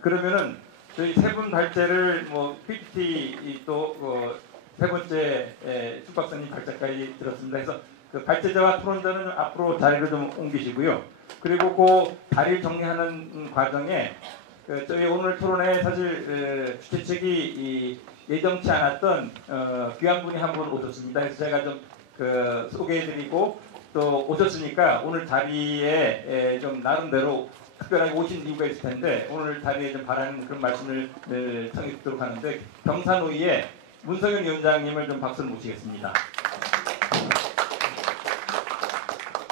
그러면은 저희 세 분 발제를 뭐 PPT 또 세 번째 숙박사님 발제까지 들었습니다. 그래서 그 발제자와 토론자는 앞으로 자리를 좀 옮기시고요. 그리고 그 자리를 정리하는 과정에 저희 오늘 토론회 사실 주최측이 예정치 않았던 귀한 분이 한 분 오셨습니다. 그래서 제가 좀 소개해드리고 또 오셨으니까 오늘 자리에 좀 나름대로 특별하게 오신 이유가 있을 텐데 오늘 자리에 좀 바라는 그런 말씀을 청해 듣도록 하는데 경산호위의 문성현 위원장님을 좀 박수를 모시겠습니다.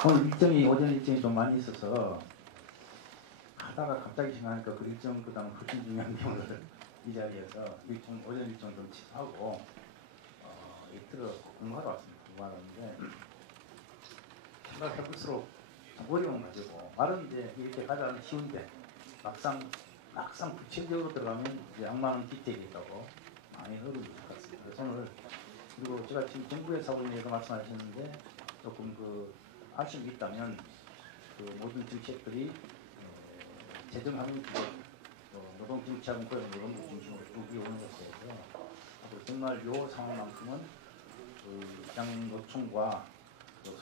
오늘 오전 일정이 좀 많이 있어서 하다가 갑자기 생각하니까 그 일정 그다음 훨씬 중요한 경우를 이 자리에서 오전 일정 좀 취소하고 이틀을 공부하러 왔습니다. 공부하는데 생각해볼수록 어려움 가지고 말은 이제 이렇게 가자면 쉬운데 막상 구체적으로 들어가면 양만한 디테일이 있다고 많이 어려운 것 같습니다. 그래서 오늘 그리고 제가 지금 정부의 사원님께서 말씀하셨는데 조금 아쉬움이 있다면 모든 정책들이 재정하는 노동정책하고 노동부 중심으로 쭉 이어오는 것에 대해서 정말 이 상황만큼은 양노총과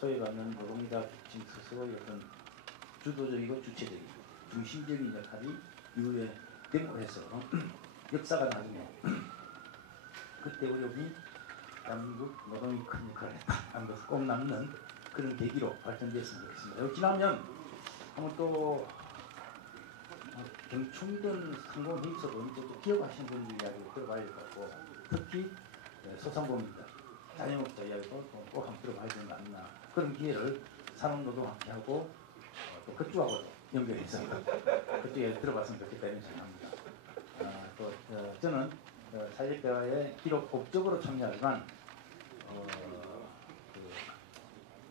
소위 말하는 노동자 지금 스스로의 어떤 주도적이고 주체적이고 중심적인 역할이 이후에 됨으로 해서 역사가 나중에 그때 어려움이 대한민국 노동이 큰 역할을 했다는 것을 꼭 남는 그런 계기로 발전됐으면 좋겠습니다. 여기 지나면 한번 또 경총이든 상공회의소든 또 기억하시는 분들 이야기를 들어봐야 될 것 같고 특히 소상공인들, 자영업자 이야기도 꼭 한번 들어봐야 되는 거 아니냐 그런 기회를 산업노동 함께하고 또 그쪽하고도 연결해서 그쪽에 들어봤으면 좋겠다 이런 생각합니다. 저는 사회대화에 비록 법적으로 참여하지만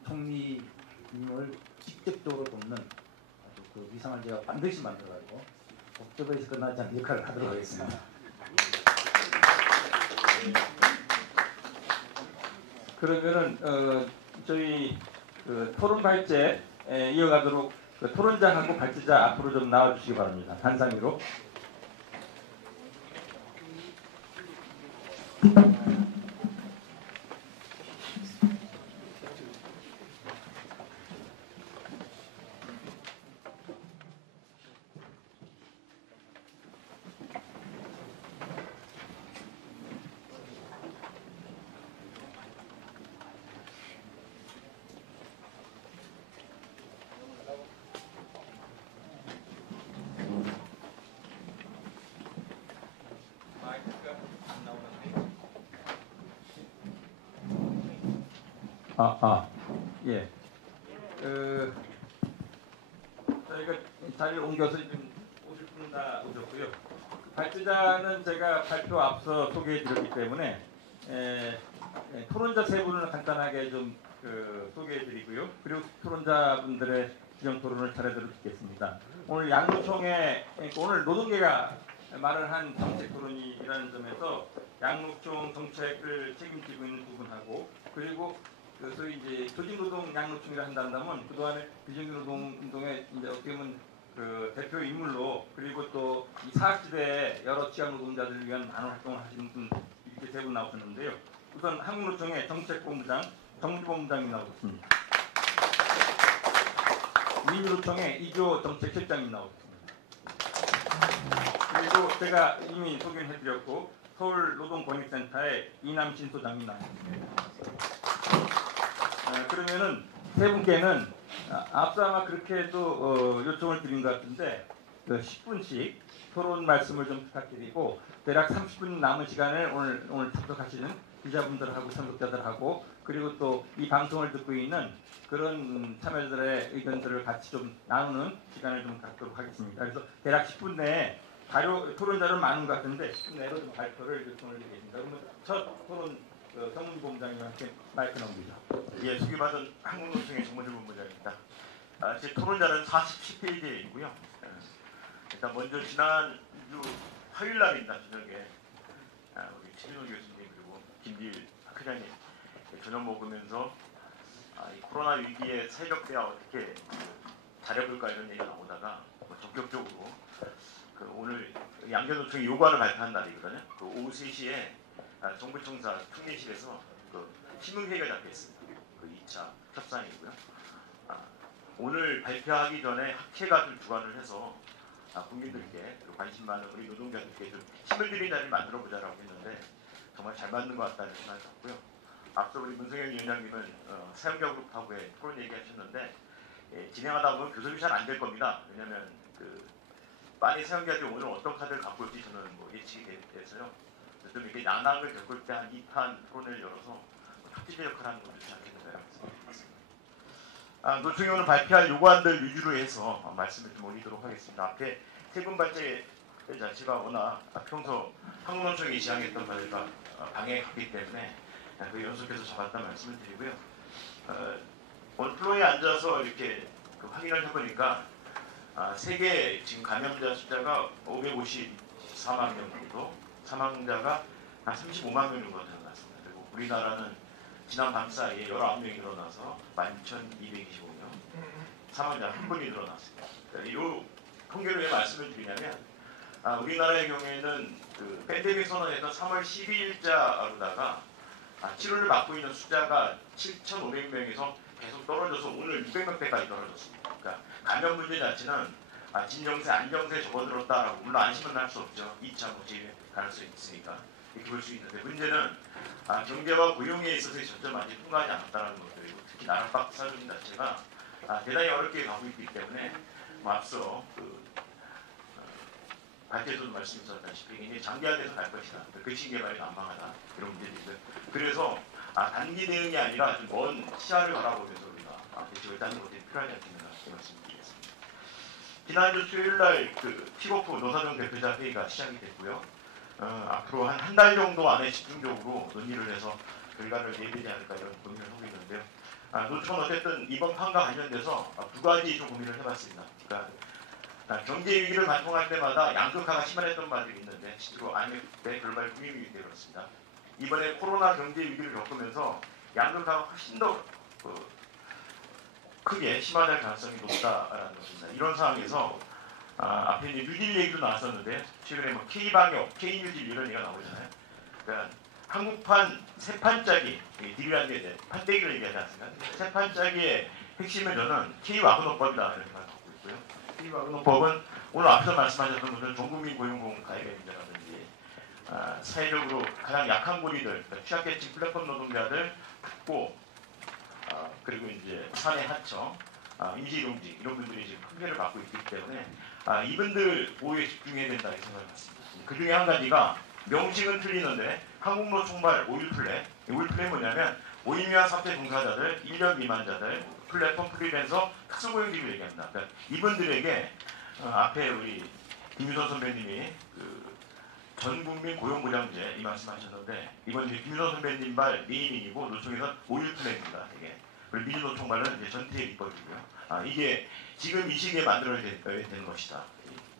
총리님을 직접적으로 돕는 그 위상을 제가 반드시 만들어가지고 법적에서 끝나지 않는 역할을 하도록 하겠습니다. 그러면은 저희 토론 발제 이어가도록 토론자하고 발제자 앞으로 좀 나와주시기 바랍니다. 단상위로. 예. 저희가 자리를 옮겨서 지금 오실 분 다 오셨고요. 발제자는 제가 발표 앞서 소개해드렸기 때문에 토론자 세 분을 간단하게 좀 소개해드리고요. 그리고 토론자분들의 기존 토론을 차례대로 듣겠습니다. 오늘 양노총의 오늘 노동계가 말을 한 정책 토론이라는 점에서 양노총 정책을 책임지고 있는 부분하고 그리고 소위 이제 조직노동 양노총이라 한다면 그동안에 비정규노동 운동의 이제 어떻게 보면 대표 인물로 그리고 또 이 사학지대의 여러 취약노동자들을 위한 많은 활동을 하시는 분 이렇게 세 분 나오셨는데요. 우선 한국노총의 정책본부장 정주본부장이 나오셨습니다. 민주노총의 이조 정책실장이 나오셨습니다. 그리고 제가 이미 소개를 해드렸고 서울노동권익센터의 이남신 소장이 나오셨습니다. 그러면은 세 분께는 앞서 아마 그렇게 또 요청을 드린 것 같은데 10분씩 토론 말씀을 좀 부탁드리고 대략 30분 남은 시간을 오늘 참석하시는 기자분들하고 참석자들하고 그리고 또 이 방송을 듣고 있는 그런 참여자들의 의견들을 같이 좀 나누는 시간을 좀 갖도록 하겠습니다. 그래서 대략 10분 내에 토론 자료는 많은 것 같은데 10분 내로 좀 발표를 요청을 드리겠습니다. 그러면 첫 토론 정문주 본부장님한테 마이크 넘기죠. 예, 소개받은 한국노총의 정문주 본부장입니다. 제 토론자는 47페이지이고요. 일단 먼저 지난주 화요일 날입니다. 저녁에 우리 최진호 교수님 그리고 김길 학회장님 저녁 먹으면서 이 코로나 위기의 사회적 대화 어떻게 잘해볼까 이런 얘기가 나오다가 적극적으로 양재노총이 요구안을 발표한 날이거든요. 그 오후 3시에 정부청사 특례실에서 그 신문회의가 잡혀 있습니다. 그 2차 협상이고요. 오늘 발표하기 전에 학회가 좀 주관을 해서 국민들께 그리고 관심 많은 우리 노동자들께 좀 힘을 드리는 자리를 만들어 보자라고 했는데 정말 잘 맞는 것 같다는 생각이 들었고요. 앞서 우리 문성현 위원장님은 사용자 그룹하고의 토론 얘기하셨는데 진행하다 보면 교섭이 잘 안 될 겁니다. 왜냐하면 그 많이 사용자들이 오늘 어떤 카드를 갖고 올지 저는 뭐 예측이 돼서요. 좀 이렇게 난항을 겪을 때 한 2판 토론을 열어서 촉진의 역할을 하는 것도 좋지 않겠는가 생각합니다. 노총이 오늘 발표할 요구안들 위주로 해서 말씀을 좀 올리도록 하겠습니다. 앞에 세분 발제 자체가 워낙 평소 한국노총이 지향했던 바들과 방향이 같기 때문에 그 연속해서 잡았다는 말씀을 드리고요. 오늘 플로어에 앉아서 이렇게 확인을 해보니까 세계 지금 감염자 숫자가 554만 명 정도, 사망자가 한 35만 명 정도 되는 것 같습니다. 그리고 우리나라는 지난 밤 사이에 19명이 늘어나서 11,225명, 사망자 한 분이 늘어났습니다. 이 통계를 왜 말씀을 드리냐면 우리나라의 경우에는 그 팬데믹 선언에서 3월 12일자로다가 치료를 받고 있는 숫자가 7,500명에서 계속 떨어져서 오늘 600명대까지 떨어졌습니다. 그러니까 감염 문제 자체는 진정세, 안정세 접어들었다라고 물론 안심은 할 수 없죠. 2차 무죄 가능성이 있으니까 이렇게 볼 수 있는데 문제는 경제와 고용에 있어서의 전점 아직 통과하지 않았다는 것들이고 특히 나라 밖 사정 자체가 대단히 어렵게 가고 있기 때문에 앞서 발제에서도 말씀드렸다시피 굉장히 장기화돼서 갈 것이다. 백신 개발이 난망하다. 이런 문제들이고요. 그래서 단기 대응이 아니라 좀 먼 시야를 바라보면서 우리가 대책을 짜는 것들이 필요하지 않겠는가 이런 말씀드리겠습니다. 지난주 수요일날 픽오프 노사정 대표자 회의가 시작이 됐고요. 앞으로 한 달 정도 안에 집중적으로 논의를 해서 결과를 내리지 않을까 이런 고민을 하고 있는데요. 노총은 어쨌든 이번 판과 관련돼서 두 가지 좀 고민을 해봤습니다. 그러니까 경제 위기를 관통할 때마다 양극화가 심화했던 바들이 있는데 실제로 IMF 때 글로벌 금융위기 때 그렇습니다. 이번에 코로나 경제 위기를 겪으면서 양극화가 훨씬 더 크게 심화될 가능성이 높다라는 것입니다. 이런 상황에서 앞에 이제 뉴딜 얘기도 나왔었는데 최근에 뭐 K방역, K뉴딜 이런 얘기가 나오잖아요. 그러니까 한국판 세 판짜기, 딜이라는 게 이제 판때기를 얘기하지 않습니까? 세 판짜기의 핵심은 저는 K와그노법이다 이런 생각을 갖고 있고요. K와그노법은 오늘 앞서 말씀하셨던 분들은 전국민 고용보험 가입의 문제라든지 사회적으로 가장 약한 고리들, 그러니까 취약계층 플랫폼 노동자들, 특고 그리고 이제 사내 하청, 임시용직 이런 분들이 지금 큰 피해를 받고 있기 때문에 이분들 보호에 집중해야 된다 이 생각을 갖습니다. 그 중에 한 가지가 명칭은 틀리는데 한국노총발 5.1 플랫, 5.1 플랫 뭐냐면 모임 이하 사퇴 종사자들, 1년 미만자들, 플랫폼 프리랜서, 특수고용직을 얘기합니다. 그러니까 이분들에게 앞에 우리 김유선 선배님이 전국민 고용보장제 이 말씀하셨는데 이번 이제 김유선 선배님 발 네이밍이고 노총에서 5.1 플랫입니다. 이게 그리고 민주노총발은 이제 전태의 입법이고요. 이게 지금 이 시기에 만들어야 되는 것이다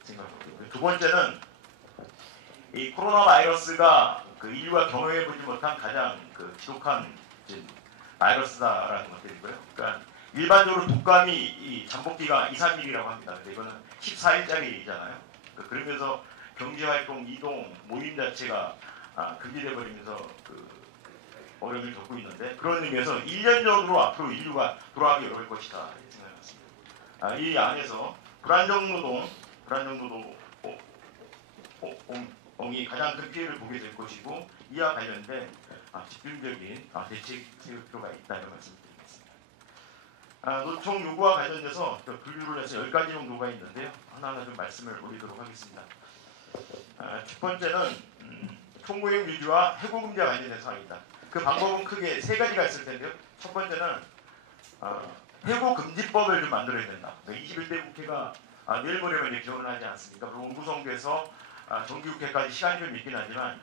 생각합니다. 두 번째는 이 코로나 바이러스가 인류가 경험해보지 못한 가장 지독한 바이러스다라는 것들이고요. 그러니까 일반적으로 독감이 이 잠복기가 2, 3일이라고 합니다. 근데 이거는 14일짜리잖아요. 그러면서 경제활동, 이동, 모임 자체가 금지돼 버리면서 어려움을 겪고 있는데 그런 의미에서 1년 전으로 앞으로 인류가 돌아가기 어려울 것이다 생각합니다. 이 안에서 불안정 노동이 가장 큰 피해를 보게 될 것이고 이와 관련된 집중적인 대책 세울 필요가 있다 이런 말씀드리겠습니다. 노총 요구와 관련돼서 분류를 해서 10가지 정도가 있는데요. 하나하나 좀 말씀을 올리도록 하겠습니다. 첫 번째는 총고용 유지와 해고 금지와 관련된 사항입니다. 그 방법은 크게 세 가지가 있을 텐데요. 첫 번째는 해고 금지법을 좀 만들어야 된다. 21대 국회가 내일 모레면 이제 개원을 하지 않습니까? 그리고 원구성돼서 정기국회까지 시간이 좀 있긴 하지만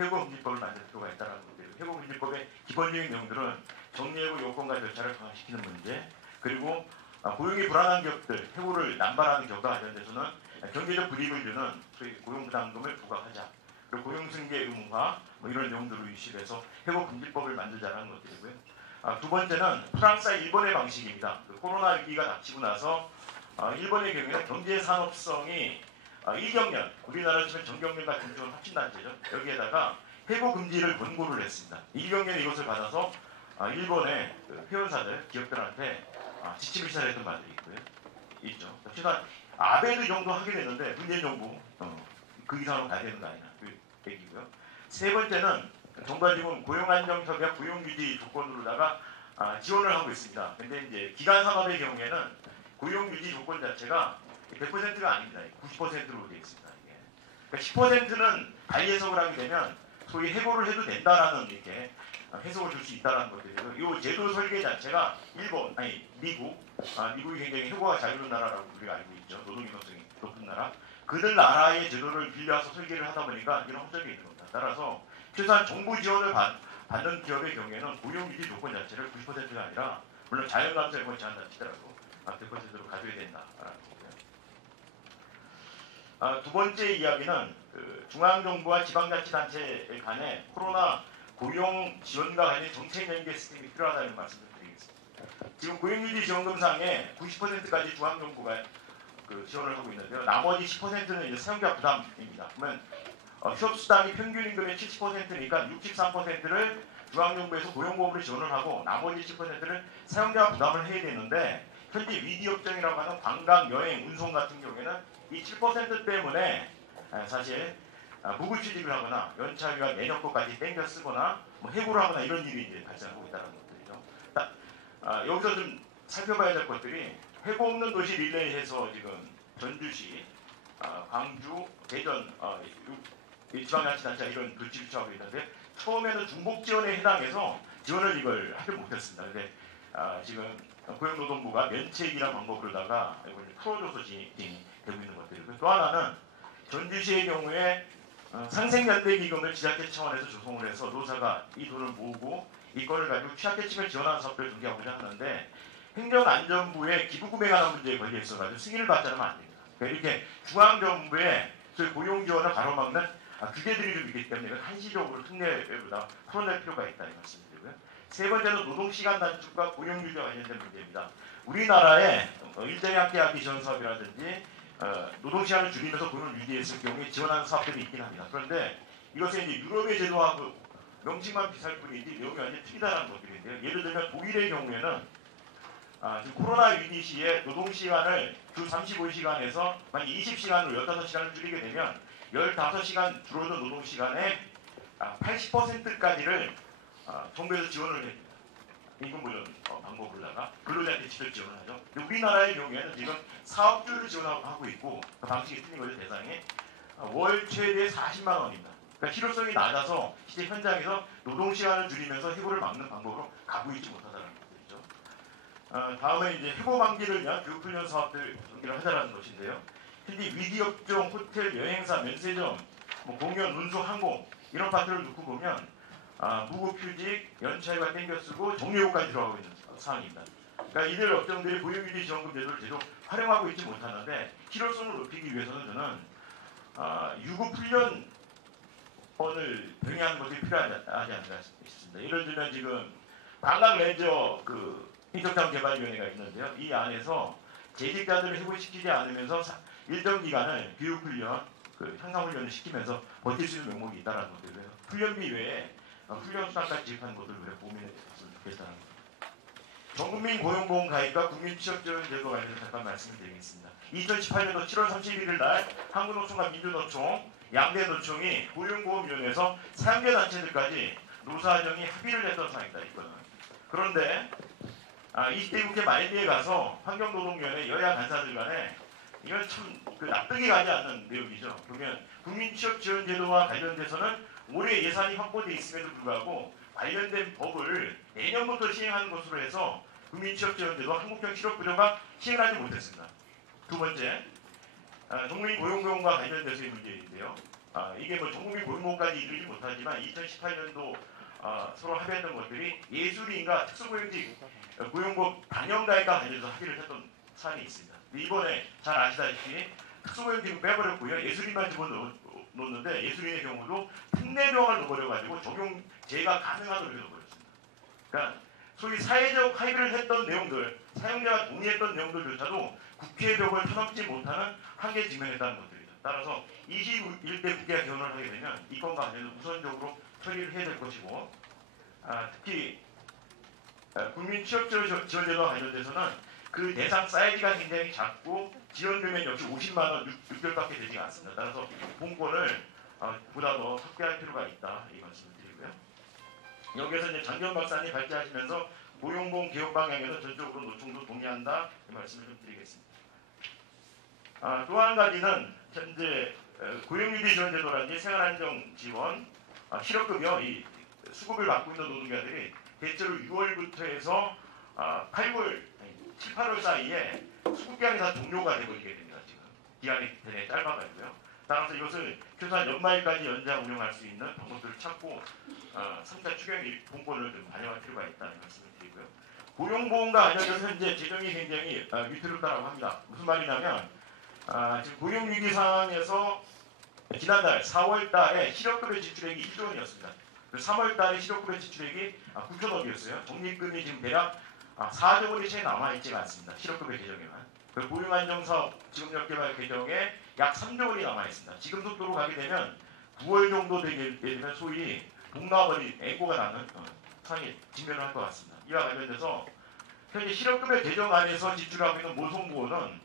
해고 금지법을 만들 필요가 있다는 건데요. 해고 금지법의 기본적인 내용들은 정리해고 요건과 절차를 강화시키는 문제, 그리고 고용이 불안한 기업들 해고를 남발하는 기업과 관련돼서는 경제적 불이익을 주는 소위 고용부담금을 부과하자. 그리고 고용승계 의무화 이런 내용들을 유시해서 해고 금지법을 만들자는 것들이고요. 두 번째는 프랑스와 일본의 방식입니다. 코로나 위기가 닥치고 나서 일본의 경우에는 경제 산업성이 1경련, 우리나라 치면 정경련 같은 경우는 합친단체죠. 여기에다가 해고 금지를 권고를 했습니다. 1경련이 이것을 받아서 일본의 그 회원사들, 기업들한테 지침을 시사했던 바들이 있죠. 최소한 아베도 이 정도 하게 되는데 문재인 정부 그 이상으로 가야 되는 거 아니냐 그 얘기고요. 세 번째는 정부가 지금 고용안정협약 고용유지 조건으로다가 지원을 하고 있습니다. 근데 이제 기간 산업의 경우에는 고용유지 조건 자체가 100%가 아닙니다. 90%로 되어 있습니다. 이게. 그러니까 10%는 달리 해석을 하게 되면 소위 해고를 해도 된다라는 이렇게 해석을 줄 수 있다는 것들이고요. 이 제도 설계 자체가 미국이 굉장히 해고가 자유로운 나라라고 우리가 알고 있죠. 노동 유연성이 높은 나라. 그들 나라의 제도를 빌려서 설계를 하다 보니까 이런 허점이 있는 겁니다. 따라서 최소한 정부 지원을 받는 기업의 경우에는 고용유지 조건 자체를 90%가 아니라 물론 자연감사를 권장한다 치더라도 100%로 가져야 된다라는 거고요. 두 번째 이야기는 그 중앙정부와 지방자치단체 간의 코로나 고용 지원과 관련 정책 연계 시스템이 필요하다는 말씀을 드리겠습니다. 지금 고용유지 지원금상에 90%까지 중앙정부가 지원을 하고 있는데요. 나머지 10%는 이제 사용자 부담입니다. 그러면 휴업수당이 평균 임금의 70%니까 63%를 중앙정부에서 고용보험으로 지원을 하고 나머지 10%를 사용자 부담을 해야 되는데 현재 위기업종이라고 하는 관광, 여행, 운송 같은 경우에는 이 7% 때문에 사실 무급취직을 하거나 연차가 내년 거까지 땡겨 쓰거나 뭐 해고를 하거나 이런 일이 이제 발생하고 있다는 것들이죠. 여기서 좀 살펴봐야 될 것들이 해고 없는 도시 릴레이에서 지금 전주시, 광주, 대전 지방자치단체가 이런 조치를 취하고 있는데 처음에는 중복 지원에 해당해서 지원을 이걸 하지 못했습니다. 근데 지금 고용노동부가 면책이라는 방법으로다가 이걸 풀어줘서 진행이 되고 있는 것들이고요. 또 하나는 전주시의 경우에 상생연대기금을 지자체 차원에서 조성을 해서 노사가 이 돈을 모으고 이 건을 가지고 취약계층을 지원하는 사업들을 전개하고자 하는데 행정안전부의 기부금에 관한 문제에 걸려 있어가지고 승인을 받지 않으면 안 됩니다. 그러니까 이렇게 중앙정부의 고용 지원을 가로막는 규제들이 좀 있기 때문에 이건 한시적으로 특례보다 풀어낼 필요가 있다 이 말씀드리고요. 세 번째는 노동시간 단축과 고용유지와 관련된 문제입니다. 우리나라의 일자리 함께하기 지원 사업이라든지 노동시간을 줄이면서 돈을 유지했을 경우에 지원하는 사업들이 있긴 합니다. 그런데 이것은 이제 유럽의 제도하고 명칭만 비슷할 뿐이지 내용이 완전히 틀리다는 것들인데요. 예를 들면 독일의 경우에는 지금 코로나 위기 시에 노동시간을 주 35시간에서 만약 20시간으로 15시간을 줄이게 되면 15시간 줄어든 노동시간의 80%까지를 정부에서 지원을 해줍니다. 임금보전 방법으로다가 근로자한테 직접 지원을 하죠. 근데 우리나라의 경우에는 지금 사업주를 지원하고 있고 그 방식이 틀린 거죠. 대상이 월 최대 40만 원입니다. 그러니까 실효성이 낮아서 실제 현장에서 노동시간을 줄이면서 해고를 막는 방법으로 가고 있지 못하다는 것들이죠. 다음에 이제 해고 방지를 위한 교육훈련 사업들 전개를 하자라는 것인데요. 현재 위기업종, 호텔, 여행사, 면세점, 공연, 운수, 항공 이런 파트를 놓고 보면 무급휴직, 연차휴가 땡겨쓰고 정리휴가까지 들어가고 있는 상황입니다. 그러니까 이들 업종들이 고용유지 지원금 제도를 제대로 활용하고 있지 못하는데 실효성을 높이기 위해서는 저는 유급훈련을 병행하는 것이 필요하지 않을까 싶습니다. 예를 들면 지금 관광레저 인적자원개발위원회가 있는데요. 이 안에서 재직자들을 해고시키지 않으면서 일정 기간을 교육훈련, 향상훈련을 시키면서 버틸 수 있는 명목이 있다는 것들이고요. 훈련비 외에 훈련수당까지 지급하는 것들을 우리가 고민해 줬으면 좋겠다는 겁니다. 전국민 고용보험 가입과 국민취업지원제도 관련해서 잠깐 말씀드리겠습니다. 2018년도 7월 31일 날 한국노총과 민주노총, 양대노총이 고용보험위원회에서 상계단체들까지 노사정이 합의를 했던 사항이다. 이거는. 그런데 20대 국회 말기에 가서 환경노동위원회 여야 간사들 간에 이건 참 납득이 가지 않는 내용이죠. 그러면 국민취업지원제도와 관련돼서는 올해 예산이 확보되어 있음에도 불구하고 관련된 법을 내년부터 시행하는 것으로 해서 국민취업지원제도 한국형 실업부조가 시행하지 못했습니다. 두 번째, 전국민 고용보험과 관련돼서의 문제인데요. 이게 전국민 고용보험까지 이르지 못하지만 2018년도 서로 합의했던 것들이 예술인과 특수고용직 고용보험 단연가입과 관련해서 합의를 했던 사안이 있습니다. 이번에 잘 아시다시피 특수고용직은 빼버렸고요. 예술인만 집어넣었는데 예술인의 경우도 특례병을 넣어버려가지고 적용제가 가능하도록 해버렸습니다. 그러니까 소위 사회적 합의를 했던 내용들, 사용자가 동의했던 내용들조차도 국회의 벽을 터넘지 못하는 한계에 직면했다는 것들이죠. 따라서 21대 국회가 개헌을 하게 되면 이 건과 관련해서 우선적으로 처리를 해야 될 것이고 특히 국민 취업지원제도와 관련돼서는 그 대상 사이즈가 굉장히 작고 지원 금액 역시 50만 원 6개월밖에 되지 않습니다. 따라서 공권을 보다 더 확대할 필요가 있다 이 말씀을 드리고요. 여기에서 이제 장경 박사님 발제하시면서 고용보험 개혁 방향에서 전적으로 노총도 동의한다 이 말씀을 좀 드리겠습니다. 또 한 가지는 현재 고용유지 지원제도라든지 생활안정 지원, 실업급여 이 수급을 받고 있는 노동자들이 대체로 6월부터 해서 7, 8월 사이에 수급기간이 다 종료가 되고 있게 됩니다. 지금 기간이 되게 짧아가지고요. 따라서 이것을 최소한 연말까지 연장 운영할 수 있는 방법들을 찾고 3차 추경 공권을 좀 반영할 필요가 있다는 말씀을 드리고요. 고용보험과 관련해서 현재 재정이 굉장히 위태롭다고 합니다. 무슨 말이냐면 지금 고용위기 상황에서 지난달 4월 달에 실업급여 지출액이 1조 원이었습니다. 3월 달에 실업급여 지출액이 9천억이었어요. 적립금이 지금 대략 4조 원이 채 남아있지가 않습니다. 실업급여 계정에만. 고용안정사업 지급력개발 계정에 약 3조 원이 남아있습니다. 지금 속도로 가게 되면 9월 정도 되게 되면 소위 복나버리 애고가 나는 상황에 직면을 할 것 같습니다. 이와 관련돼서 현재 실업급여 계정 안에서 지출하고 있는 모성보호는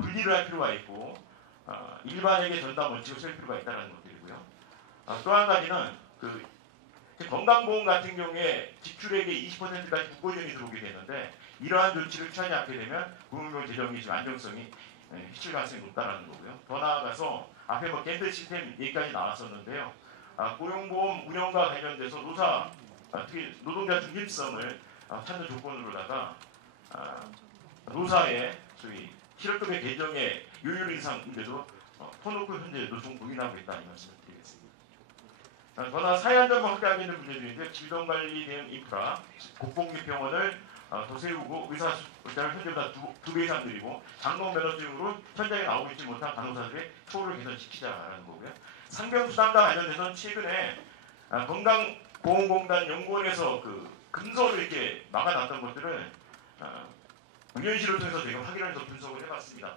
분리를 할 필요가 있고 일반에게 전담 원칙을 쓸 필요가 있다는 것들이고요. 또 한 가지는 건강보험 같은 경우에 지출액의 20%까지 국고지원이 들어오게 되는데 이러한 조치를 취하지 않게 되면 고용보험 재정이 좀 안정성이 해칠 가능성이 높다는 거고요. 더 나아가서 앞에 겐트 시스템 얘기까지 나왔었는데요. 고용보험 운영과 관련돼서 특히 노동자 중립성을 찾는 조건으로다가 노사의 소위 실업급여 개정의 요율 이상인데도 터놓고 현재 노총 고민하고 있다는 말씀을 드리겠습니다. 더나 사회안전망 확대하고 있는 문제들인데 질병관리 대응 인프라, 국공립병원을 더 세우고 의사 숫자를 현재보다 2배 이상 늘리고 장롱 면허증으로 현장에 나오고 있지 못한 간호사들의 처우를 개선시키자라는 거고요. 상병수당과 관련해서는 최근에 건강보험공단 연구원에서 금서를 이렇게 막아놨던 것들을 의원실을 통해서 저희가 확인을 해서 분석을 해봤습니다.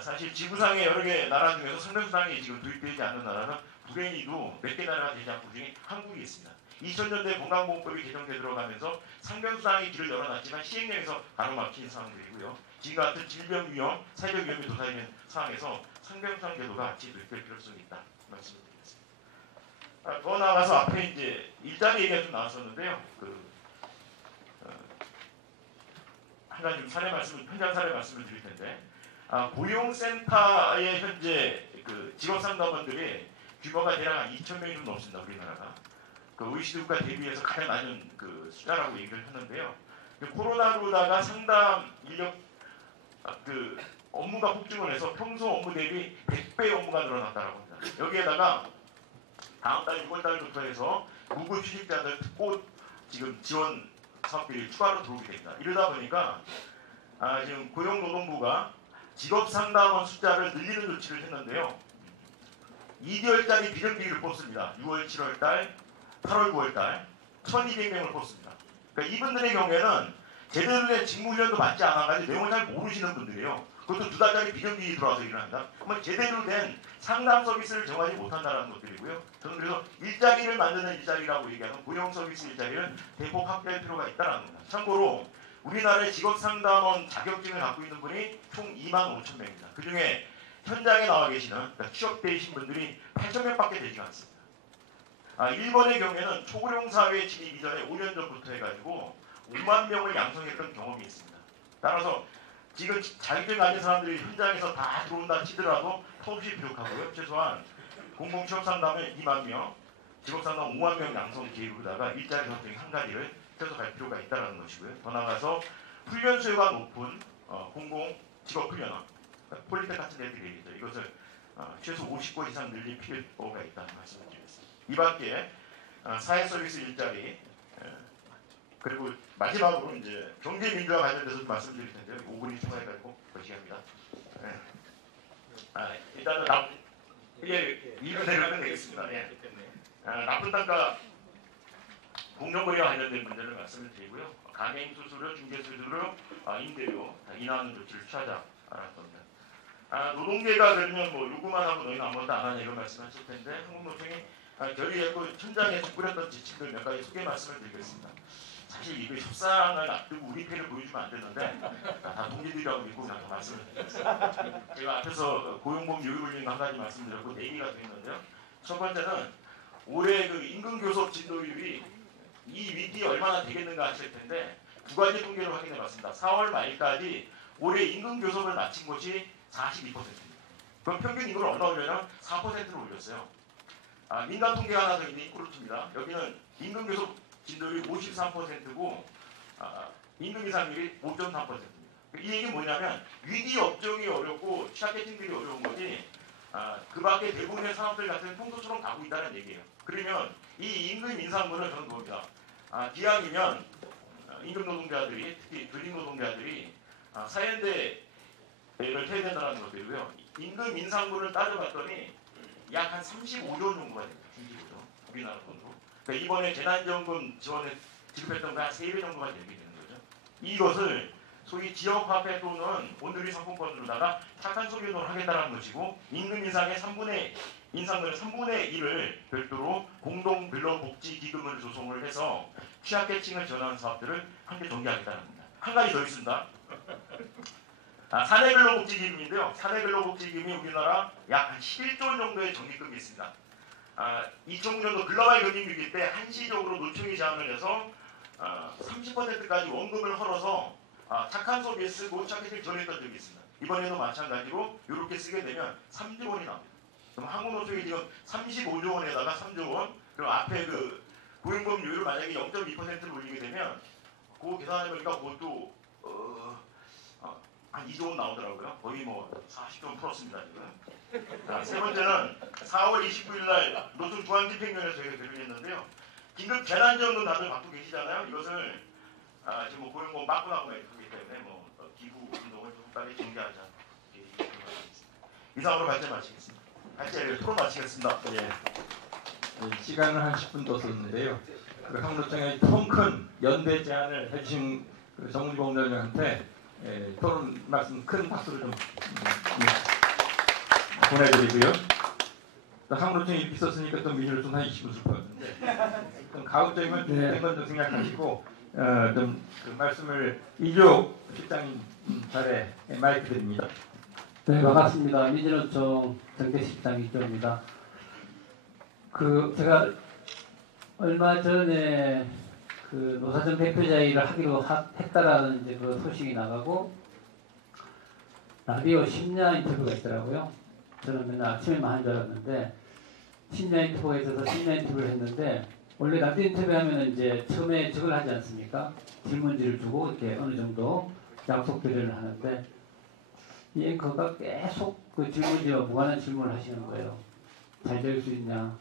사실 지구상의 여러 개 나라 중에서 상병수당이 지금 도입되지 않는 나라는 불행히도 몇 개 나라가 되지 않고 그중에 한국이 있습니다. 2000년대 건강보험법이 개정돼 들어가면서 상병수당의 길을 열어놨지만 시행령에서 가로막힌 상황들이고요. 지금 같은 질병 위험, 사회적 위험이 도사리는 상황에서 상병수당 제도가 같이 도입될 필요성이 있다 말씀을 드리겠습니다. 더 나아가서 앞에 이제 일자리 얘기가 좀 나왔었는데요. 한 가지 현장 사례 말씀을 드릴 텐데 고용센터의 현재 직업상담원들이 규모가 대략 한 2,000명이 좀 넘습니다. 우리나라가. OECD 국가 대비해서 가장 낮은 숫자라고 얘기를 했는데요. 코로나로다가 상담 인력 업무가 폭증을 해서 평소 업무 대비 100배 업무가 늘어났다고 합니다. 여기에다가 다음 달 6월 달부터 해서 무급 휴직자들 특고 지금 지원 사업들이 추가로 들어오게 됩니다. 이러다 보니까 지금 고용노동부가 직업상담원 숫자를 늘리는 조치를 했는데요. 2개월짜리 비정규직을 뽑습니다. 6월, 7월달, 8월, 9월달 1,200명을 뽑습니다. 그러니까 이분들의 경우에는 제대로 된 직무훈련도 받지 않아가지고 내용을 잘 모르시는 분들이에요. 그것도 2달짜리 비정규직이 들어와서 일을 합니다. 그러면 제대로 된 상담 서비스를 정하지 못한다는 것들이고요. 저는 그래서 일자리를 만드는 일자리라고 얘기하는 고용 서비스 일자리를 대폭 확대할 필요가 있다는 겁니다. 참고로 우리나라의 직업상담원 자격증을 갖고 있는 분이 총 25,000명입니다. 그중에 현장에 나와 계시는 취업되신 분들이 8,000명밖에 되지 않습니다. 일본의 경우에는 초고령 사회 진입 이전에 5년 전부터 해가지고 5만 명을 양성했던 경험이 있습니다. 따라서 지금 자격증 가진 사람들이 현장에서 다 들어온다 치더라도 턱없이 부족하고요. 최소한 공공취업상담은 2만 명, 직업상담 5만 명 양성 계획으로다가 일자리 선택 한 가지를 펴서갈 필요가 있다는 것이고요. 더 나아가서 훈련 수요가 높은 공공직업훈련원, 폴리텍 같은 데들이 얘기죠. 이것을 최소 50곳 이상 늘릴 필요가 있다는 말씀을 드리겠습니다. 이 밖에 사회서비스 일자리, 그리고 마지막으로 이제 경제민주화 관련돼서 좀 말씀드릴 텐데요. 5분이 초과해가지고 그 시간입니다. 일단은 이게 2분 내려면 되겠습니다. 나쁜 단가 공정거래와 관련된 문제를 말씀을 드리고요. 가맹 수수료, 중개 수수료, 임대료 인하하는 조치를 취하자라는 겁니다. 노동계가 그러면 뭐 요구만 하고 너희는 아무것도 안 하냐 이런 말씀하실 텐데 한국노총이 결의했고 현장에서 뿌렸던 지침들 몇 가지 소개 말씀을 드리겠습니다. 사실 이거 협상을 앞두고 우리 패를 보여주면 안 되는데 다 동기들이라고 믿고 그냥 말씀을 드리겠습니다. 제가 앞에서 고용보험 요율을 한 가지 말씀드렸고 4개가 더 있는데요. 첫 번째는 올해 그 임금 교섭 진도율이 이 위기에 얼마나 되겠는가 하실 텐데 두 가지 통계를 확인해 봤습니다. 4월 말까지 올해 임금 교섭을 마친 곳이 42%입니다. 그럼 평균 임금을 얼마 올려냐면 4%로 올렸어요. 민간 통계가 하나 더 있는 인코르트입니다. 여기는 임금 교섭 진도율이 53%고 임금 인상률이 5.3%입니다. 이 얘기는 뭐냐면 위기 업종이 어렵고 취약계층들이 어려운 거지 그 밖에 대부분의 산업들 같은 평소처럼 가고 있다는 얘기예요. 그러면 이 임금 인상분은 저는 봅니다. 기왕이면 임금 노동자들이 특히 근린 노동자들이 사연대를 태야 된다는 것들이고요. 임금 인상분을 따져봤더니 약 한 35조 원 정도가 됩니다. 35조 우리나라 돈으로. 그러니까 이번에 재난지원금 지원에 지급했던 거 한 3배 정도가 되게 되는 거죠. 이것을 소위 지역화폐 또는 온누리 상품권으로다가 착한 소비용을 하겠다는 것이고 임금 인상의 3분의 인상분의 3분의 1을 별도로 공동근로복지기금을 조성을 해서 취약계층을 지원하는 사업들을 함께 전개하겠다는 겁니다. 한 가지 더 있습니다. 사내근로복지기금인데요. 사내근로복지기금이 우리나라 약 한 11조 원 정도의 적립금이 있습니다. 2009년도 글로벌 금융위기 때 한시적으로 노총이 제안을 해서 30%까지 원금을 헐어서 착한 소비에 쓰고 착하게 전했던 적이 있습니다. 이번에도 마찬가지로 이렇게 쓰게 되면 3조 원이 나옵니다. 그럼 한국노총이 지금 35조 원에다가 3조 원, 그리고 앞에 그 고용보험료율을 만약에 0.2%를 올리게 되면 그거 계산해보니까 그것도 한 2조 원 나오더라고요. 거의 뭐 40조 원 풀었습니다 지금. 세 번째는 4월 29일 날 노총 중앙집행위원회에서 저희가 결의했는데요. 긴급 재난지원금 다들 받고 계시잖아요. 이것을 지금 뭐 고용보험 맞고 나고 하기 때문에 뭐 기부 운동을 좀 빨리 정리하자. 이상으로 발제 마치겠습니다. 발제를 토론 마치겠습니다. 예. 시간은 한 10분 더 썼는데요. 그 한국노총의 통큰 연대 제안을 해주신 그 정문지 공장장한테 토론 말씀 큰 박수를 좀 보내드리고요. 또 한국노총이 이렇게 썼으니까 또 민주를 좀 한 20분 슬퍼졌는데 좀 가급적이면 된 건 좀 생각하시고 좀 그 말씀을 이조 실장님 차례 마이크 드립니다. 네, 반갑습니다. 민주노총 정대실장 이조입니다. 제가 얼마 전에 그 노사정 대표자회의를 하기로 했다라는 이제 그 소식이 나가고 라디오 심야 인터뷰가 있더라고요. 저는 맨날 아침에만 한 줄 알았는데 심야 인터뷰에 있어서 심야 인터뷰를 했는데 원래 라디오 인터뷰하면 이제 처음에 저걸 하지 않습니까? 질문지를 주고 이렇게 어느 정도 약속 대련을 하는데 이 앵커가 계속 그 질문지와 무관한 질문을 하시는 거예요. 잘 될 수 있냐?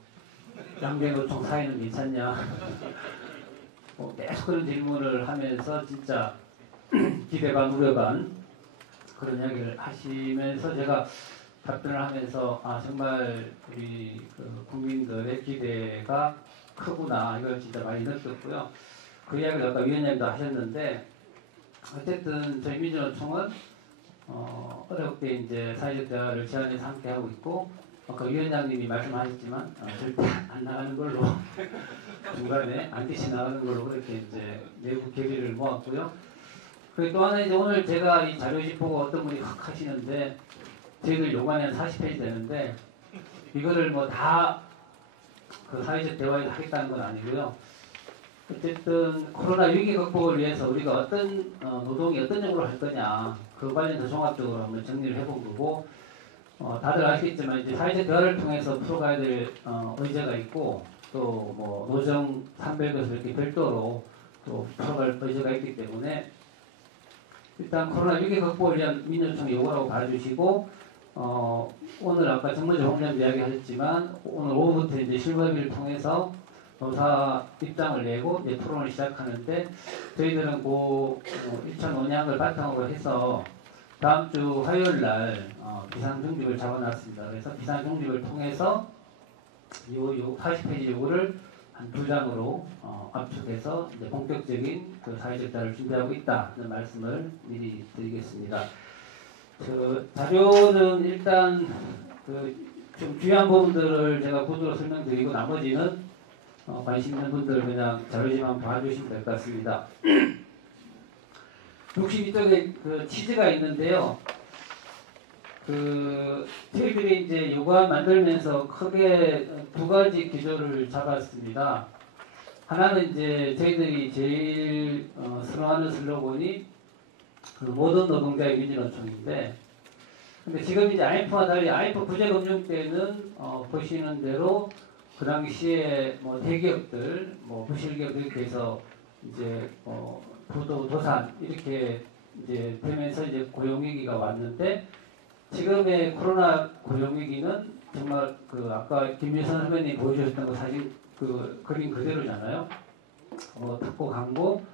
양대노총 사이는 괜찮냐? 계속 그런 질문을 하면서 진짜 기대 반 우려 반 그런 이야기를 하시면서 제가 답변을 하면서 정말 우리 그 국민들의 기대가 크구나 이걸 진짜 많이 느꼈고요. 그 이야기를 아까 위원장님도 하셨는데 어쨌든 저희 민주노총은 어렵게 이제 사회적 대화를 제안해서 함께 하고 있고 아까 위원장님이 말씀하셨지만 절대 안 나가는 걸로 중간에 안 뛰시 나가는 걸로 그렇게 이제 내부 결의를 모았고요. 그리고 또 하나 이제 오늘 제가 이 자료집 보고 어떤 분이 확 하시는데 저희들 요관이 한 40페이지 되는데 이거를 뭐 다 그 사회적 대화에 하겠다는 건 아니고요. 어쨌든 코로나 위기 극복을 위해서 우리가 어떤 노동이 어떤 쪽으로 할 거냐 그 관련해서 종합적으로 한번 정리를 해본 거고 다들 아시겠지만 이제 사회적 대화를 통해서 풀어가야 될 의제가 있고 또 뭐 노정 산별에서 이렇게 별도로 또 풀어갈 의제가 있기 때문에 일단 코로나 위기 극복을 위한 민주노총 요구라고 봐주시고 오늘 아까 정문재 홍장님 이야기하셨지만 오늘 오후부터 이제 실무회의를 통해서 노사 입장을 내고 이제 토론을 시작하는데 저희들은 그 1,005냥을 바탕으로 해서 다음 주 화요일 날 비상중립을 잡아놨습니다. 그래서 비상중립을 통해서 요 40페이지 요구를 한 2장으로 압축해서 이제 본격적인 그 사회적 대화를 준비하고 있다는 말씀을 미리 드리겠습니다. 자료는 일단 좀 중요한 부분들을 제가 구조로 설명드리고 나머지는 관심 있는 분들 그냥 자료지만 봐주시면 될 것 같습니다. 62쪽에 그 치즈가 있는데요. 저희들이 이제 요구안 만들면서 크게 두 가지 기조를 잡았습니다. 하나는 이제 저희들이 제일 선호하는 슬로건이 그 모든 노동자의 민주노총인데, 근데 지금 이제 IMF와 달리 IMF 구제금융 때는 보시는 대로 그 당시에 뭐 대기업들, 뭐 부실기업들 이렇게 해서 이제 부도, 도산 이렇게 이제 되면서 이제 고용위기가 왔는데, 지금의 코로나 고용위기는 정말 그 아까 김유선 선배님 보여주셨던 그 사진 그 그림 그대로잖아요. 특고 강고,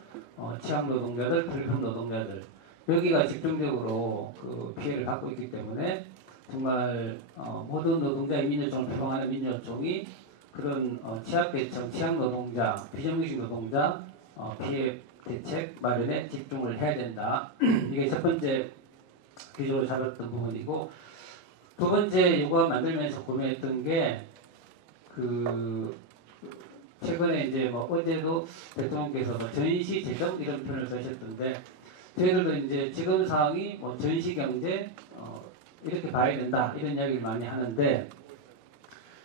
취약 노동자들, 불법 노동자들 여기가 집중적으로 그 피해를 받고 있기 때문에 정말 모든 노동자의 민주노총을 표방하는 민주노총이 그런 취약계층, 취약노동자, 비정규직 노동자 피해 대책 마련에 집중을 해야 된다. 이게 첫 번째 기조로 잡았던 부분이고, 두 번째 요구안 만들면서 고민했던 게 최근에 이제 뭐 어제도 대통령께서 뭐 전시 재정 이런 표현을 쓰셨던데, 저희들도 이제 지금 상황이 뭐 전시 경제 이렇게 봐야 된다 이런 이야기를 많이 하는데,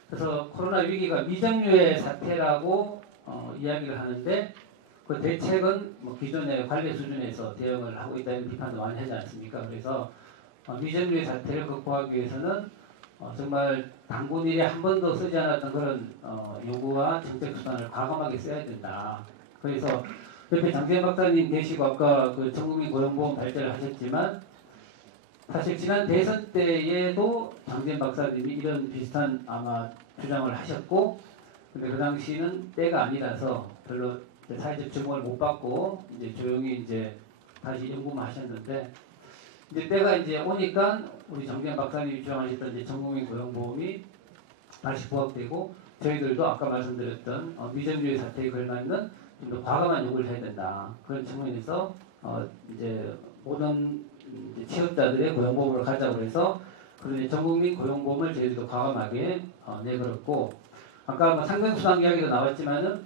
그래서 코로나 위기가 미정유의 사태라고 이야기를 하는데, 그 대책은 뭐 기존의 관례 수준에서 대응을 하고 있다는 비판도 많이 하지 않습니까? 그래서 미정유의 사태를 극복하기 위해서는 정말 당군 일에 한 번도 쓰지 않았던 그런 요구와 정책 수단을 과감하게 써야 된다. 그래서 옆에 장재현 박사님 계시고 아까 그 전국민 고용보험 발제를 하셨지만, 사실 지난 대선 때에도 장재현 박사님이 이런 비슷한 아마 주장을 하셨고, 근데 그 당시는 때가 아니라서 별로 사회적 주목을 못 받고 이제 조용히 이제 다시 연구만 하셨는데, 이제 때가 이제 오니까 우리 장재현 박사님이 주장하셨던 이제 전국민 고용보험이 다시 부각되고, 저희들도 아까 말씀드렸던 미정유의 사태에 걸맞는 좀 더 과감한 요구를 해야 된다. 그런 측면에서 이제 모든 이제 취업자들의 고용보험을 가자고 해서 그런 전국민 고용보험을 저희들도 과감하게 내걸었고, 아까 뭐 상병수당 이야기도 나왔지만은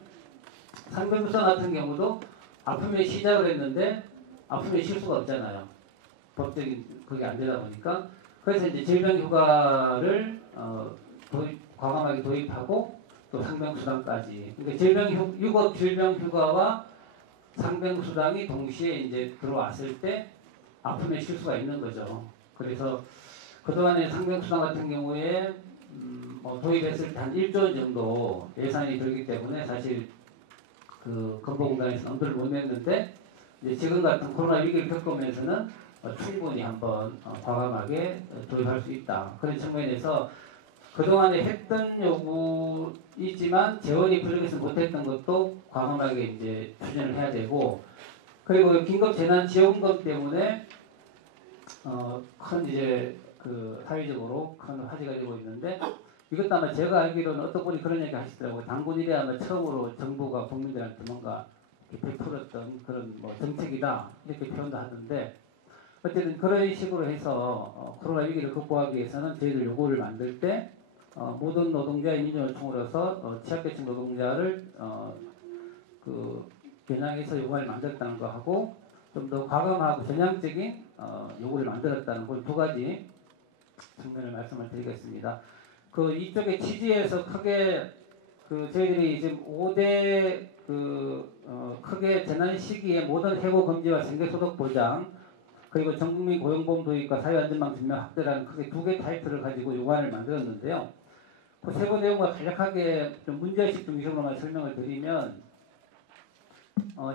상병수당 같은 경우도 아픔의 시작을 했는데 아픔의 실수가 없잖아요. 법적인 그게 안 되다 보니까. 그래서 이제 질병휴가를 과감하게 도입하고 또 상병수당까지. 그러니까 유급 질병휴가와 상병수당이 동시에 이제 들어왔을 때 아픔의 실수가 있는 거죠. 그래서 그동안에 상병수당 같은 경우에 도입했을 때 한 1조 원 정도 예산이 들기 때문에 사실 그 건보공단에서 엄두를 못 냈는데, 이제 지금 같은 코로나 위기를 겪으면서는 충분히 한번 과감하게 도입할 수 있다. 그런 측면에서 그동안에 했던 요구이지만 재원이 부족해서 못했던 것도 과감하게 이제 추진을 해야 되고, 그리고 긴급 재난 지원금 때문에 큰 이제 그 사회적으로 큰 화제가 되고 있는데, 이것도 아마 제가 알기로는 어떤 분이 그런 얘기 하시더라고요. 당군 이래 아마 처음으로 정부가 국민들한테 뭔가 베풀었던 그런 뭐 정책이다 이렇게 표현도 하는데, 어쨌든 그런 식으로 해서 코로나 위기를 극복하기 위해서는 저희들 요구를 만들 때 모든 노동자의 민주노총으로서 취약계층 노동자를 겨냥해서 요구를 만들었다는 거 하고, 좀 더 과감하고 전향적인 요구를 만들었다는 그 두 가지 측면을 말씀을 드리겠습니다. 이쪽에 취지에서 크게 저희들이 지금 5대 크게 재난 시기에 모든 해고 금지와 생계소득 보장, 그리고 전국민 고용보험 도입과 사회안전망 증명 확대라는 크게 두 개 타이틀을 가지고 요구안을 만들었는데요. 그 세부 내용과 간략하게 좀 문제의식 중심으로만 설명을 드리면,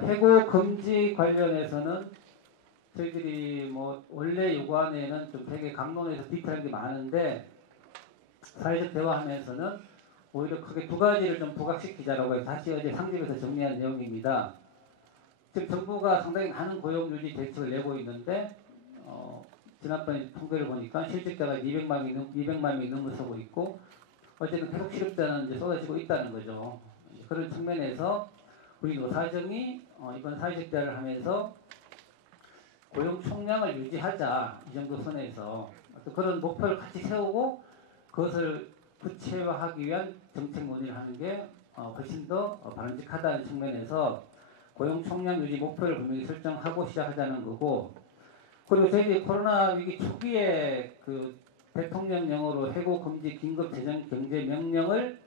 해고 금지 관련해서는 저희들이 뭐 원래 요구안에는 좀 되게 강론에서 디테일한 게 많은데, 사회적 대화하면서는 오히려 크게 두 가지를 좀 부각시키자라고 해서 다시 어제 상집에서 정리한 내용입니다. 지금 정부가 상당히 많은 고용유지 대책을 내고 있는데, 지난번에 통계를 보니까 실직자가 200만 명이 넘어서고 있고, 어쨌든 계속 실업자는 이제 쏟아지고 있다는 거죠. 그런 측면에서 우리 노사정이 이번 사회적 대화를 하면서 고용 총량을 유지하자 이 정도 선에서 어떤 그런 목표를 같이 세우고 그것을 구체화하기 위한 정책 논의를 하는 게 훨씬 더 바람직하다는 측면에서 고용 총량 유지 목표를 분명히 설정하고 시작하자는 거고 그리고 저희들이 코로나 위기 초기에 그 대통령령으로 해고 금지 긴급 재정 경제 명령을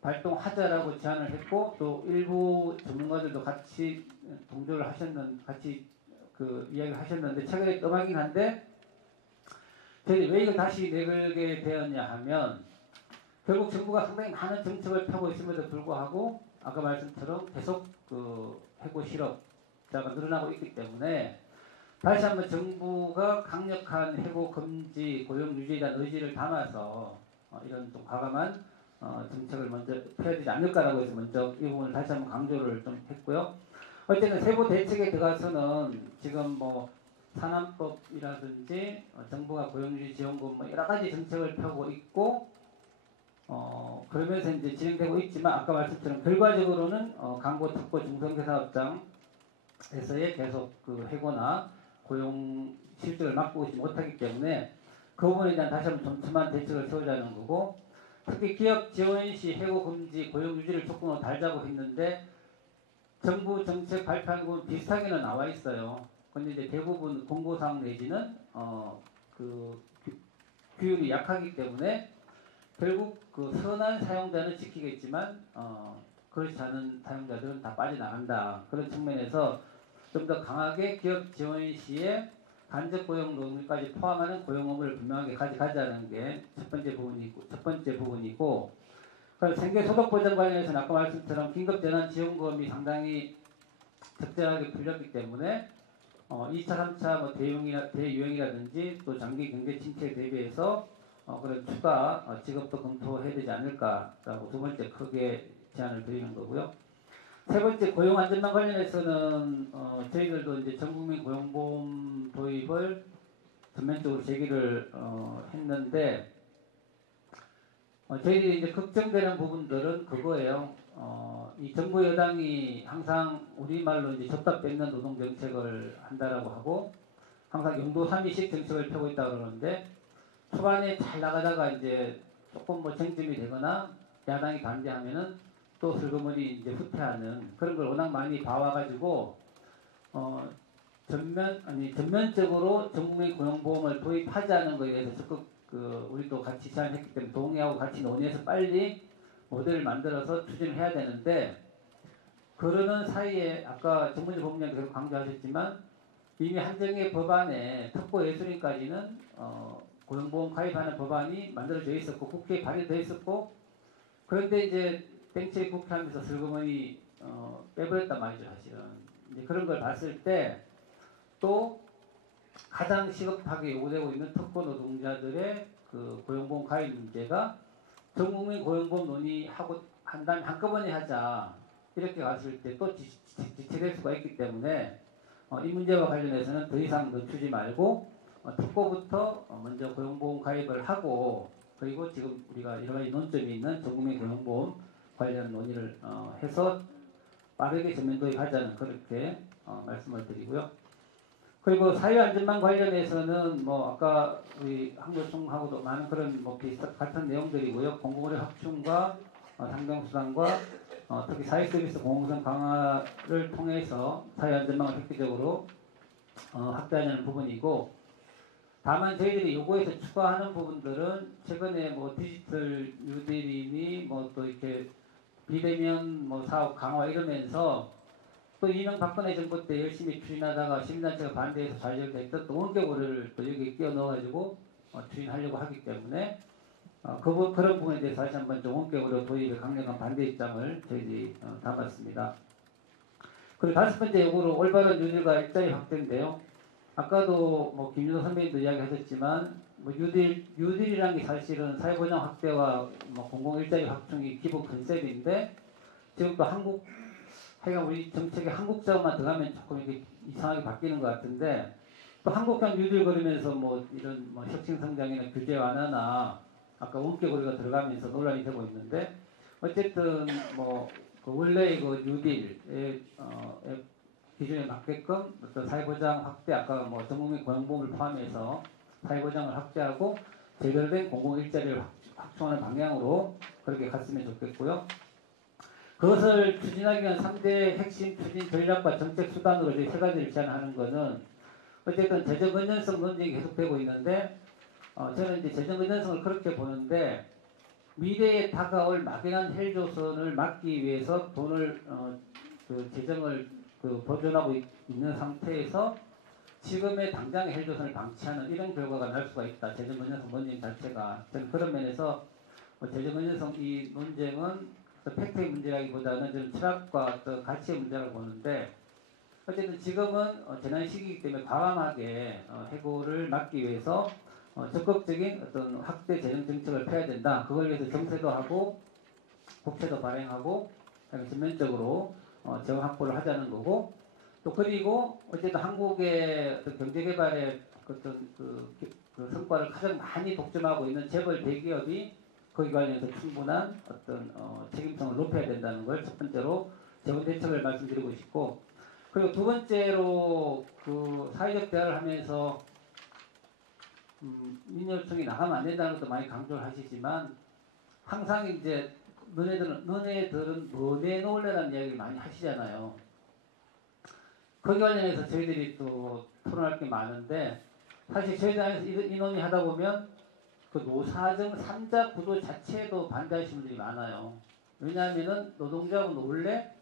발동하자라고 제안을 했고 또 일부 전문가들도 같이 동조를 하셨는 같이 그 이야기를 하셨는데 최근에 떠나긴 한데 저희 왜 이걸 다시 내걸게 되었냐 하면 결국 정부가 상당히 많은 정책을 펴고 있음에도 불구하고 아까 말씀처럼 계속 그 해고 실업자가 늘어나고 있기 때문에 다시 한번 정부가 강력한 해고 금지 고용 유지에 대한 의지를 담아서 이런 좀 과감한 정책을 먼저 펴야 되지 않을까라고 해서 먼저 이 부분을 다시 한번 강조를 좀 했고요. 어쨌든 세부 대책에 들어가서는 지금 뭐 산안법이라든지 정부가 고용유지 지원금 뭐 여러 가지 정책을 펴고 있고 그러면서 이제 진행되고 있지만 아까 말씀처럼 결과적으로는 광고 특보 중소형제 사업장에서의 계속 그 해고나 고용 실적을 막고 있지 못하기 때문에 그 부분에 대한 다시 한번 촘촘한 대책을 세우자는 거고 특히 기업 지원 시 해고 금지 고용 유지를 조건으로 달자고 했는데 정부 정책 발표한 부분 비슷하게는 나와 있어요. 근데 이제 대부분 공고사항 내지는 그 규율이 약하기 때문에 결국 그 선한 사용자는 지키겠지만 그렇지 않은 사용자들은 다 빠져나간다. 그런 측면에서 좀 더 강하게 기업 지원 시에 간접 고용 노동까지 포함하는 고용 의무를 분명하게 가져가자는 게 첫 번째 부분이고 그리고 생계 소득 보장 관련해서는 아까 말씀처럼 긴급 재난 지원금이 상당히 적절하게 풀렸기 때문에 2차, 3차 뭐 대유행이라든지 또 장기 경제 침체에 대비해서 그런 추가 지급도 검토해야 되지 않을까라고 두 번째 크게 제안을 드리는 거고요. 세 번째 고용 안전망 관련해서는 저희들도 이제 전국민 고용보험 도입을 전면적으로 제기를 했는데 저희들이 이제 걱정되는 부분들은 그거예요. 이 정부 여당이 항상 우리말로 이제 줬다 뺏는 노동 정책을 한다라고 하고 항상 용도 3위식 정책을 펴고 있다 그러는데 초반에 잘 나가다가 이제 조금 뭐 쟁점이 되거나 야당이 반대하면은 또 슬그머니 이제 후퇴하는 그런 걸 워낙 많이 봐와가지고 전면적으로 전국민 고용보험을 도입하자는 것에 대해서 적극 우리도 같이 제안했기 때문에 동의하고 같이 논의해서 빨리 모델을 만들어서 추진을 해야 되는데 그러는 사이에 아까 정문재 법무장도 계속 강조하셨지만 이미 한정의 법안에 특보 예술인까지는 고용보험 가입하는 법안이 만들어져 있었고 국회에 발의되어 있었고 그런데 이제 땡치에 국회하면서 슬그머니 빼버렸단 말이죠 사실은. 이제 그런 걸 봤을 때 또 가장 시급하게 요구되고 있는 특보 노동자들의 그 고용보험 가입 문제가 전국민 고용보험 논의하고 한다면 한꺼번에 하자 이렇게 갔을 때 또 지체될 수가 있기 때문에 이 문제와 관련해서는 더 이상 늦추지 말고 특보부터 먼저 고용보험 가입을 하고 그리고 지금 우리가 여러 가지 논점이 있는 전국민 고용보험 관련 논의를 해서 빠르게 전면 도입하자는 그렇게 말씀을 드리고요. 그리고 사회안전망 관련해서는 뭐 아까 우리 한교총하고도 많은 그런 뭐 같은 내용들이고요. 공공의료 확충과 상병수당과 특히 사회서비스 공공성 강화를 통해서 사회안전망을 획기적으로 확대하려는 부분이고 다만 저희들이 요구해서 추가하는 부분들은 최근에 뭐 디지털 뉴딜이니 뭐 또 이렇게 비대면 뭐 사업 강화 이러면서 또 이명박근혜 정부 때 열심히 추진하다가 시민단체가 반대해서 좌절됐던 또 원격고를 또 여기 끼워 넣어가지고 추진하려고 하기 때문에 그런 부분에 대해서 다시 한번 좀 원격으로 도입에 강력한 반대 입장을 저희들이 담았습니다. 그리고 다섯 번째 요구로 올바른 뉴딜과 일자리 확대인데요. 아까도 뭐 김윤호 선배님도 이야기하셨지만 뭐 뉴딜이라는 게 사실은 사회보장 확대와 뭐 공공일자리 확충이 기본 컨셉인데 지금 또 하여간 우리 정책에 한국자만 들어가면 조금 이렇게 이상하게 바뀌는 것 같은데 또 한국형 뉴딜 그러면서 뭐 이런 뭐 혁신성장이나 규제 완화나 아까 원격으로가 들어가면서 논란이 되고 있는데 어쨌든 뭐 그 원래의 그 뉴딜의 기준에 맞게끔 어떤 사회보장 확대, 아까 뭐 전국민 고용보험을 포함해서 사회보장을 확대하고 제대로 된 공공일자리를 확충하는 방향으로 그렇게 갔으면 좋겠고요. 그것을 추진하기 위한 3대 핵심 추진 전략과 정책 수단으로 이제 세 가지를 제안하는 것은 어쨌든 재정 건전성 논쟁이 계속되고 있는데 저는 이제 재정 건전성을 그렇게 보는데 미래에 다가올 막연한 헬조선을 막기 위해서 돈을 그 재정을 보존하고 있는 상태에서 지금의 당장의 헬조선을 방치하는 이런 결과가 날 수가 있다. 재정 건전성 논쟁 자체가 저는 그런 면에서 재정 건전성 이 논쟁은 팩트의 문제라기보다는 좀 철학과 어떤 가치의 문제라고 보는데 어쨌든 지금은 재난 시기이기 때문에 과감하게 해고를 막기 위해서 적극적인 어떤 확대 재정 정책을 펴야 된다. 그걸 위해서 정세도 하고 국채도 발행하고 전면적으로 재원 확보를 하자는 거고 또 그리고 어쨌든 한국의 어떤 경제 개발의 어떤 그 성과를 가장 많이 독점하고 있는 재벌 대기업이 거기 관련해서 충분한 어떤 책임성을 높여야 된다는 걸 첫 번째로 재원 대책을 말씀드리고 싶고 그리고 두 번째로 그 사회적 대화를 하면서 민요청이 나가면 안 된다는 것도 많이 강조를 하시지만 항상 이제 너네들은 뭐 내놓으려는 이야기를 많이 하시잖아요. 거기 관련해서 저희들이 또 토론할 게 많은데 사실 저희들 안에서 이 논의 하다 보면 그 노사정 3자 구도 자체에도 반대하시는 분들이 많아요. 왜냐하면은 노동조합은 원래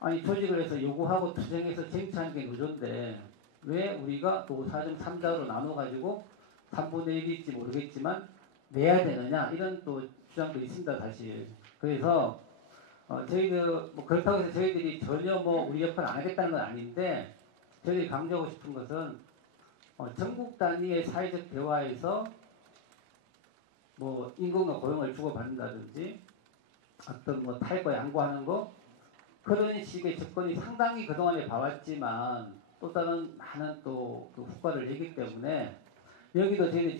아니 조직을 해서 요구하고 투쟁해서 쟁취하는 게 노조인데 왜 우리가 노사정 3자로 나눠가지고 3분의 1일지 모르겠지만 내야 되느냐 이런 또 주장도 있습니다 사실. 그래서 저희들 뭐 그렇다고 해서 저희들이 전혀 뭐 우리 역할을 안 하겠다는 건 아닌데 저희들이 강조하고 싶은 것은 전국 단위의 사회적 대화에서 뭐 임금과 고용을 주고받는다든지 어떤 뭐 탈거 양보하는 거 그런 식의 접근이 상당히 그동안에 봐왔지만 또 다른 많은 또 그 후과를 내기 때문에 여기도 저희들이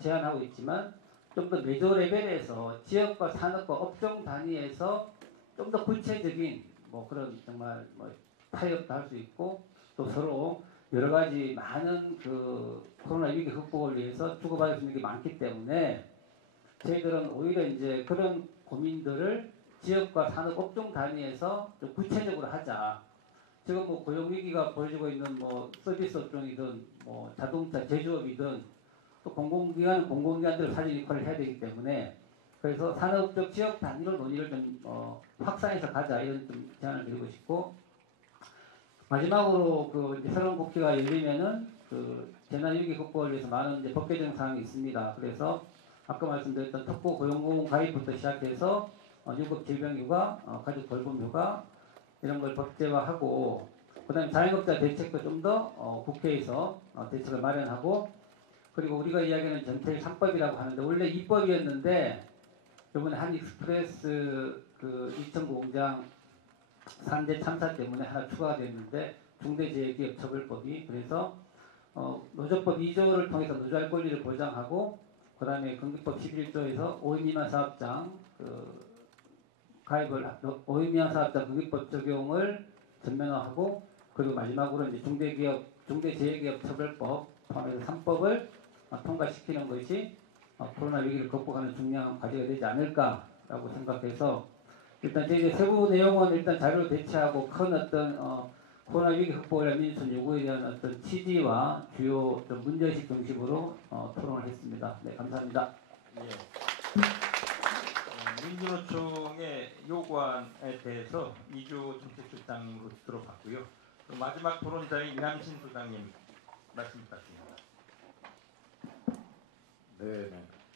제안하고 있지만 좀 더 메조 레벨에서 지역과 산업과 업종 단위에서 좀 더 구체적인 뭐 그런 정말 뭐 타협도 할 수 있고 또 서로 여러 가지 많은 그 코로나 위기 극복을 위해서 주고받을 수 있는 게 많기 때문에 저희들은 오히려 이제 그런 고민들을 지역과 산업 업종 단위에서 좀 구체적으로 하자. 지금 뭐 고용 위기가 벌어지고 있는 뭐 서비스 업종이든 뭐 자동차 제조업이든 또 공공기관들 살릴 역할을 해야 되기 때문에 그래서 산업적 지역 단위로 논의를 좀 확산해서 가자 이런 좀 제안을 드리고 싶고 마지막으로 그 이제 새로운 국회가 열리면은 그 재난위기 극복을 위해서 많은 이제 법 개정 사항이 있습니다. 그래서 아까 말씀드렸던 특보 고용보험 가입부터 시작해서 유급 질병휴가, 가족 돌봄휴가 이런 걸 법제화하고 그다음에 자영업자 대책도 좀 더 국회에서 대책을 마련하고 그리고 우리가 이야기하는 전태 3법이라고 하는데 원래 2법이었는데 이번에 한익스프레스 그 이천공장 산재 참사 때문에 하나 추가가 됐는데 중대재해기업처벌법이 그래서 노조법 2조를 통해서 노조할 권리를 보장하고 그 다음에 건기법 11조에서 5인 미만 사업장 가입을 5인 미만 사업장 건기법 적용을 전면화하고 그리고 마지막으로 이제 중대재해기업처벌법 포함해서 3법을 통과시키는 것이 코로나 위기를 극복하는 중요한 과제가 되지 않을까라고 생각해서 일단 저희 세부 내용은 일단 자료로 대체하고 큰 어떤 코로나 위기 극복을 위한 민주선 요구에 대한 어떤 취지와 주요 어떤 문제의식 중심으로 토론을 했습니다. 네, 감사합니다. 예. 민주노총의 요구안에 대해서 이주 정책실장님으로 들어봤고요. 마지막 토론자의 이남신 소장님 말씀 부탁드립니다. 네.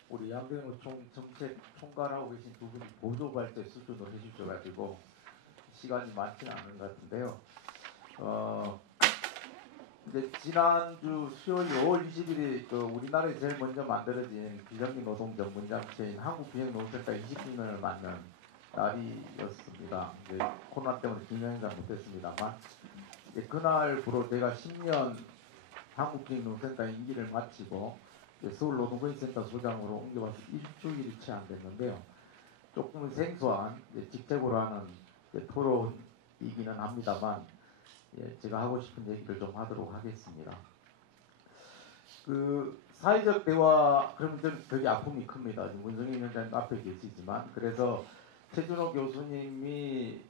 우리 양대노총 정책 총괄하고 계신 두 분이 보조 발제 수준으로 해주셔가지고 시간이 많지는 않은 것 같은데요. 이제 지난주 수요일 5월 20일이 우리나라에 제일 먼저 만들어진 비정규 노동 전문장체인 한국비행노동센터 20주년을 맞는 날이었습니다. 이제 코로나 때문에 진행을 못했습니다만 그날부로 제가 10년 한국비행노동센터 임기를 마치고 서울노동건의센터 소장으로 옮겨와서 일주일이 채 안 됐는데요. 조금은 생소한 직책으로 하는 토론이기는 합니다만 제가 하고 싶은 얘기를 좀 하도록 하겠습니다. 그 사회적 대화 그러면 좀 되게 아픔이 큽니다. 문성인 위원장 앞에 계시지만 그래서 최준호 교수님이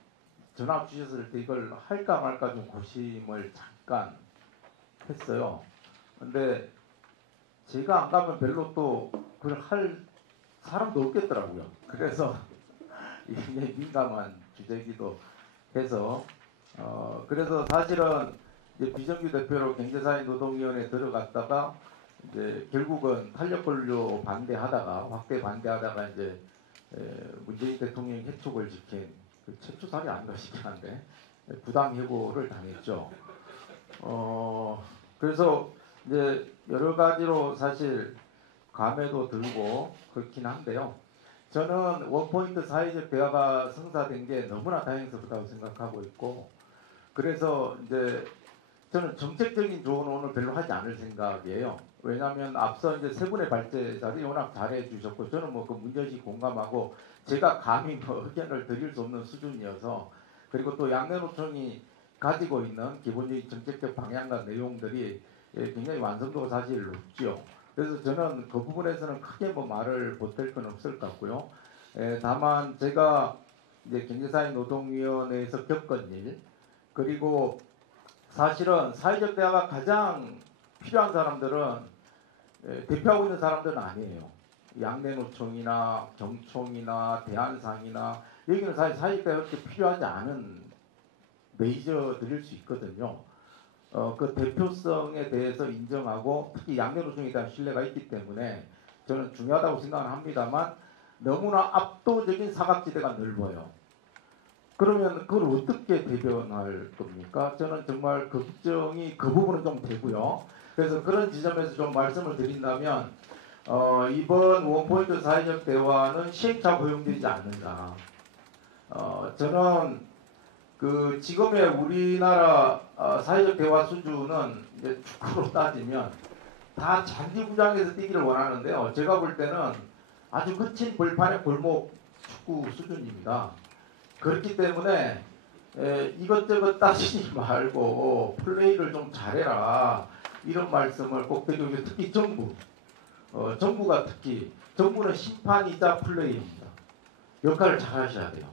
전화 주셨을 때 이걸 할까 말까 좀 고심을 잠깐 했어요. 근데 제가 안 가면 별로 또 그걸 할 사람도 없겠더라고요. 그래서 굉장히 민감한 주제이기도 해서 그래서 사실은 이제 비정규 대표로 경제사회노동위원회에 들어갔다가 이제 결국은 탄력근로 반대하다가 확대 반대하다가 이제 문재인 대통령 해촉을 지킨 그 최초살이 아닌가 싶긴 한데 부당해고를 당했죠. 그래서 이제 여러 가지로 사실 감회도 들고 그렇긴 한데요. 저는 원포인트 사회적 대화가 성사된 게 너무나 다행스럽다고 생각하고 있고 그래서 이제 저는 정책적인 조언은 오늘 별로 하지 않을 생각이에요. 왜냐하면 앞서 이제 세 분의 발제자들이 워낙 잘해 주셨고 저는 뭐 그 문제의식 공감하고 제가 감히 뭐 의견을 드릴 수 없는 수준이어서 그리고 또 양내노총이 가지고 있는 기본적인 정책적 방향과 내용들이 굉장히 완성도가 사실 높죠. 그래서 저는 그 부분에서는 크게 뭐 말을 보탤 건 없을 것 같고요. 다만 제가 이제 경제사회노동위원회에서 겪은 일 그리고 사실은 사회적 대화가 가장 필요한 사람들은 대표하고 있는 사람들은 아니에요. 양내노총이나 경총이나 대한상이나 여기는 사실 사회적 대화가 그렇게 필요하지 않은 메이저들일 수 있거든요. 그 대표성에 대해서 인정하고 특히 양내노총에 대한 신뢰가 있기 때문에 저는 중요하다고 생각을 합니다만 너무나 압도적인 사각지대가 넓어요. 그러면 그걸 어떻게 대변할 겁니까? 저는 정말 그 걱정이 그 부분은 좀 되고요. 그래서 그런 지점에서 좀 말씀을 드린다면 이번 원포인트 사회적 대화는 시행착오 허용되지 않는다. 저는 그 지금의 우리나라 사회적 대화 수준은 이제 축구로 따지면 다 잔디구장에서 뛰기를 원하는데요. 제가 볼 때는 아주 거친 벌판의 골목 축구 수준입니다. 그렇기 때문에 이것저것 따지지 말고 플레이를 좀 잘해라 이런 말씀을 꼭 드리고 특히 정부가 특히 정부는 심판이자 플레이입니다. 역할을 잘 하셔야 돼요.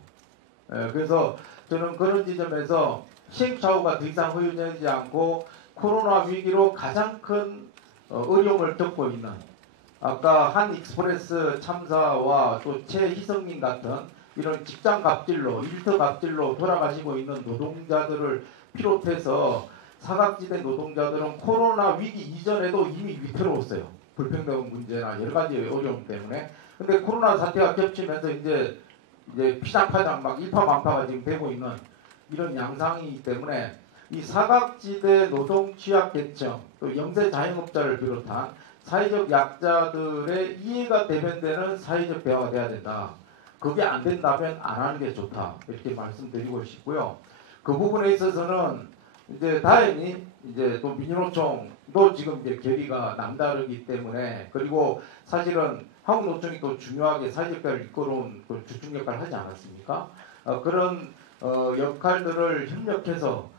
그래서 저는 그런 지점에서 시행착오가 더 이상 허용되지 않고 코로나 위기로 가장 큰 어려움을 겪고 있는 아까 한 익스프레스 참사와 또 최희성님 같은 이런 직장 갑질로 일터 갑질로 돌아가시고 있는 노동자들을 비롯해서 사각지대 노동자들은 코로나 위기 이전에도 이미 위태로웠어요. 불평등 문제나 여러 가지 어려움 때문에. 근데 코로나 사태가 겹치면서 이제 피장파장 막 일파만파가 지금 되고 있는 이런 양상이기 때문에 이 사각지대 노동 취약계층 또 영세 자영업자를 비롯한 사회적 약자들의 이해가 대변되는 사회적 대화가 돼야 된다. 그게 안 된다면 안 하는 게 좋다. 이렇게 말씀드리고 싶고요. 그 부분에 있어서는 이제 다행히 이제 또 민주노총도 지금 이제 결의가 남다르기 때문에 그리고 사실은 한국노총이 또 중요하게 사회적 대화를 이끌어온 그 주축 역할을 하지 않았습니까? 그런 역할들을 협력해서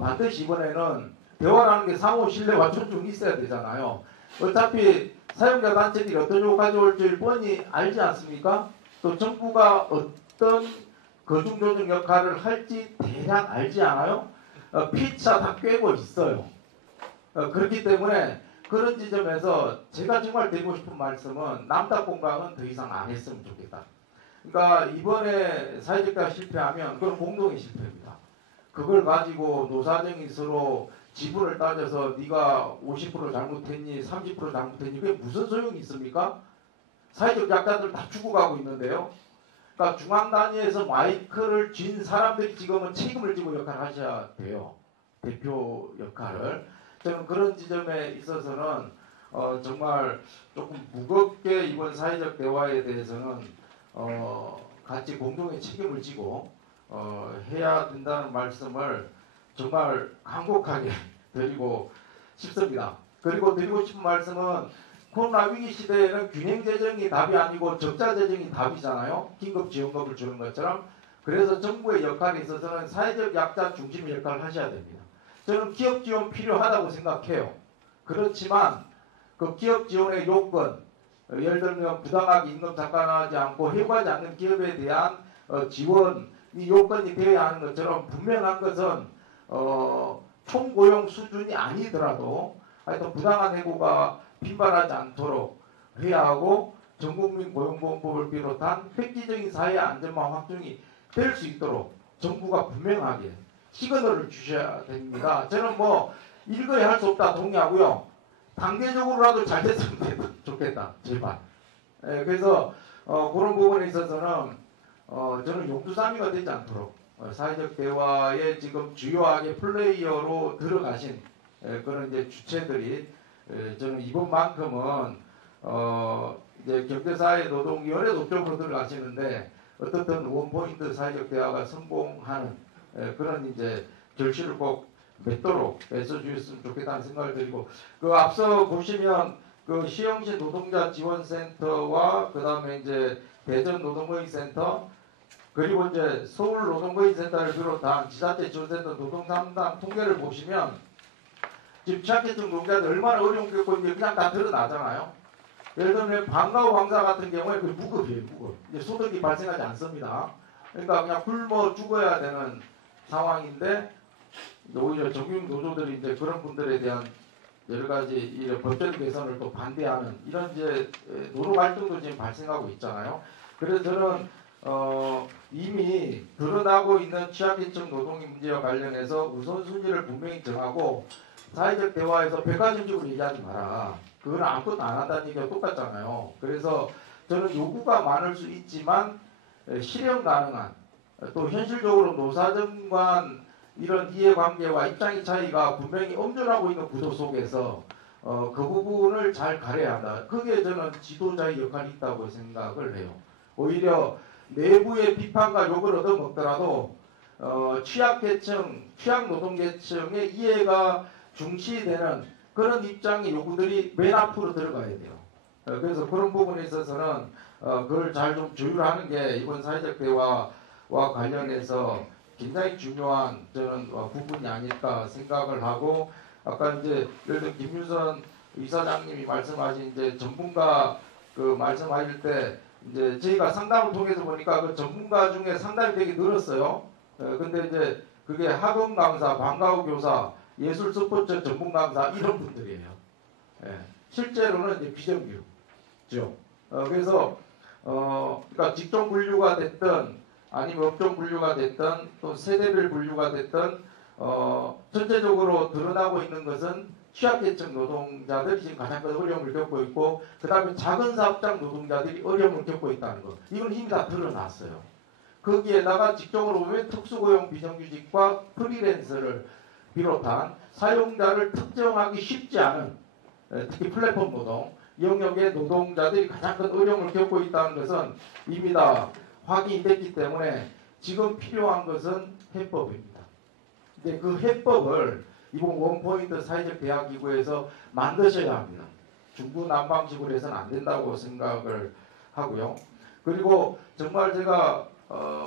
반드시 이번에는 대화라는 게 상호 신뢰와 존중이 있어야 되잖아요. 어차피 사용자 단체들이 어떤 조 가져올지 뻔히 알지 않습니까? 또 정부가 어떤 거중조정 역할을 할지 대략 알지 않아요? 피차 다 꿰고 있어요. 그렇기 때문에 그런 지점에서 제가 정말 드리고 싶은 말씀은 남닭공강은 더 이상 안 했으면 좋겠다. 그러니까 이번에 사회적 대화 실패하면 그건 공동의 실패입니다. 그걸 가지고 노사정이 서로 지분을 따져서 네가 50% 잘못했니 30% 잘못했니 그게 무슨 소용이 있습니까? 사회적 약자들 다 죽어가고 있는데요. 그러니까 중앙 단위에서 마이크를 쥔 사람들이 지금은 책임을 지고 역할을 하셔야 돼요. 대표 역할을. 저는 그런 지점에 있어서는 정말 조금 무겁게 이번 사회적 대화에 대해서는 같이 공동의 책임을 지고 해야 된다는 말씀을 정말 간곡하게 드리고 싶습니다. 그리고 드리고 싶은 말씀은 코로나 위기 시대에는 균형 재정이 답이 아니고 적자 재정이 답이잖아요. 긴급 지원금을 주는 것처럼 그래서 정부의 역할에 있어서는 사회적 약자 중심의 역할을 하셔야 됩니다. 저는 기업 지원 필요하다고 생각해요. 그렇지만 그 기업 지원의 요건, 예를 들면 부당하게 임금 삭감하지 않고 해고하지 않는 기업에 대한 지원이 요건이 되어야 하는 것처럼 분명한 것은 총고용 수준이 아니더라도 하여튼 부당한 해고가 빈발하지 않도록 해야 하고 전국민 고용보험법을 비롯한 획기적인 사회 안전망 확충이 될 수 있도록 정부가 분명하게 시그널을 주셔야 됩니다. 저는 뭐 일거에 할 수 없다 동의하고요. 단계적으로라도 잘 됐으면 좋겠다. 제발. 그래서 그런 부분에 있어서는 저는 용두사미가 되지 않도록 사회적 대화에 지금 주요하게 플레이어로 들어가신 그런 이제 주체들이 저는 이번만큼은 이제 경제사회 노동위원회 쪽으로 들어가시는데 어떻든 원포인트 사회적 대화가 성공하는 그런 이제 결실을 꼭 맺도록 애써주셨으면 좋겠다는 생각을 드리고 그 앞서 보시면 그 시흥시 노동자 지원센터와 그 다음에 이제 대전 노동거의센터 그리고 이제 서울 노동거의센터를 비롯한 지자체 지원센터 노동상담 통계를 보시면 지금 취약계층 노동자들 얼마나 어려운 게 있고 이제 그냥 다 드러나잖아요. 예를 들면 방과후 강사 같은 경우에 그 무급이에요, 무급. 이제 소득이 발생하지 않습니다. 그러니까 그냥 굶어 죽어야 되는 상황인데 오히려 정규직 노조들이 이제 그런 분들에 대한 여러 가지 이런 법적 개선을 또 반대하는 이런 이제 노동 활동도 지금 발생하고 있잖아요. 그래서 저는 이미 드러나고 있는 취약계층 노동의 문제와 관련해서 우선순위를 분명히 정하고 사회적 대화에서 백과점적으로 얘기하지 마라. 그건 아무것도 안 한다는 얘기가 똑같잖아요. 그래서 저는 요구가 많을 수 있지만 실현 가능한 또 현실적으로 노사정 간 이런 이해관계와 입장의 차이가 분명히 엄존하고 있는 구조 속에서 그 부분을 잘 가려야 한다. 그게 저는 지도자의 역할이 있다고 생각을 해요. 오히려 내부의 비판과 욕을 얻어먹더라도 취약계층, 취약노동계층의 이해가 중시되는 그런 입장의 요구들이 맨 앞으로 들어가야 돼요. 그래서 그런 부분에 있어서는 그걸 잘 좀 조율하는 게 이번 사회적 대화와 관련해서 굉장히 중요한 저는 부분이 아닐까 생각을 하고 아까 이제 예를 들어 김유선 이사장님이 말씀하신 이제 전문가 그 말씀하실 때 이제 저희가 상담을 통해서 보니까 그 전문가 중에 상담이 되게 늘었어요. 근데 이제 그게 학원 강사, 방과후 교사, 예술 스포츠 전문 강사 이런 분들이에요. 실제로는 이제 비정규죠. 그래서 그러니까 직종 분류가 됐든 아니면 업종 분류가 됐든 또 세대별 분류가 됐든 전체적으로 드러나고 있는 것은 취약계층 노동자들이 지금 가장 큰 어려움을 겪고 있고 그 다음에 작은 사업장 노동자들이 어려움을 겪고 있다는 것. 이건 이미 다 드러났어요. 거기에다가 직종으로 보면 특수고용 비정규직과 프리랜서를 비롯한 사용자를 특정하기 쉽지 않은 특히 플랫폼 노동 영역의 노동자들이 가장 큰 어려움을 겪고 있다는 것은 이미 다 확인됐기 때문에 지금 필요한 것은 해법입니다. 근데 그 해법을 이번 원포인트 사회적 대화기구에서 만드셔야 합니다. 중구난방식으로 해서는 안 된다고 생각을 하고요. 그리고 정말 제가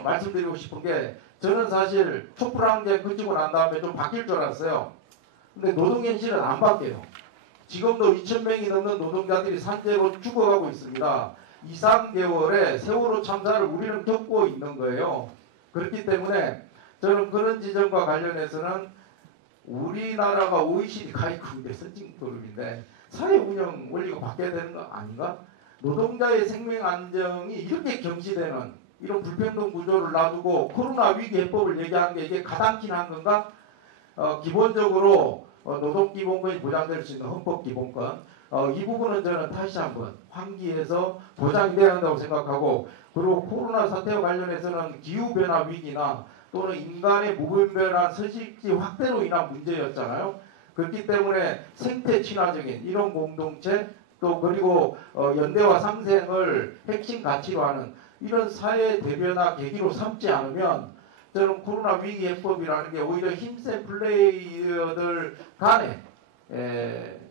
말씀드리고 싶은 게 저는 사실 촛불 항쟁 그치고 난 다음에 좀 바뀔 줄 알았어요. 근데 노동현실은 안 바뀌어요. 지금도 2,000명이 넘는 노동자들이 산재로 죽어가고 있습니다. 2, 3개월의 세월호 참사를 우리는 겪고 있는 거예요. 그렇기 때문에 저는 그런 지점과 관련해서는 우리나라가 OECD 가입국인데 선진그룹인데 사회 운영 원리가 바뀌어야 되는 거 아닌가? 노동자의 생명 안정이 이렇게 경시되는 이런 불평등 구조를 놔두고 코로나 위기 해법을 얘기하는 게 이게 가당키는 한 건가? 기본적으로 노동기본권이 보장될 수 있는 헌법기본권 이 부분은 저는 다시 한번 환기해서 보장이 돼야 한다고 생각하고 그리고 코로나 사태와 관련해서는 기후변화 위기나 또는 인간의 무분별한 서식지 확대로 인한 문제였잖아요. 그렇기 때문에 생태 친화적인 이런 공동체 또 그리고 연대와 상생을 핵심 가치로 하는 이런 사회 대변화 계기로 삼지 않으면 저는 코로나 위기 해법이라는 게 오히려 힘센 플레이어들 간에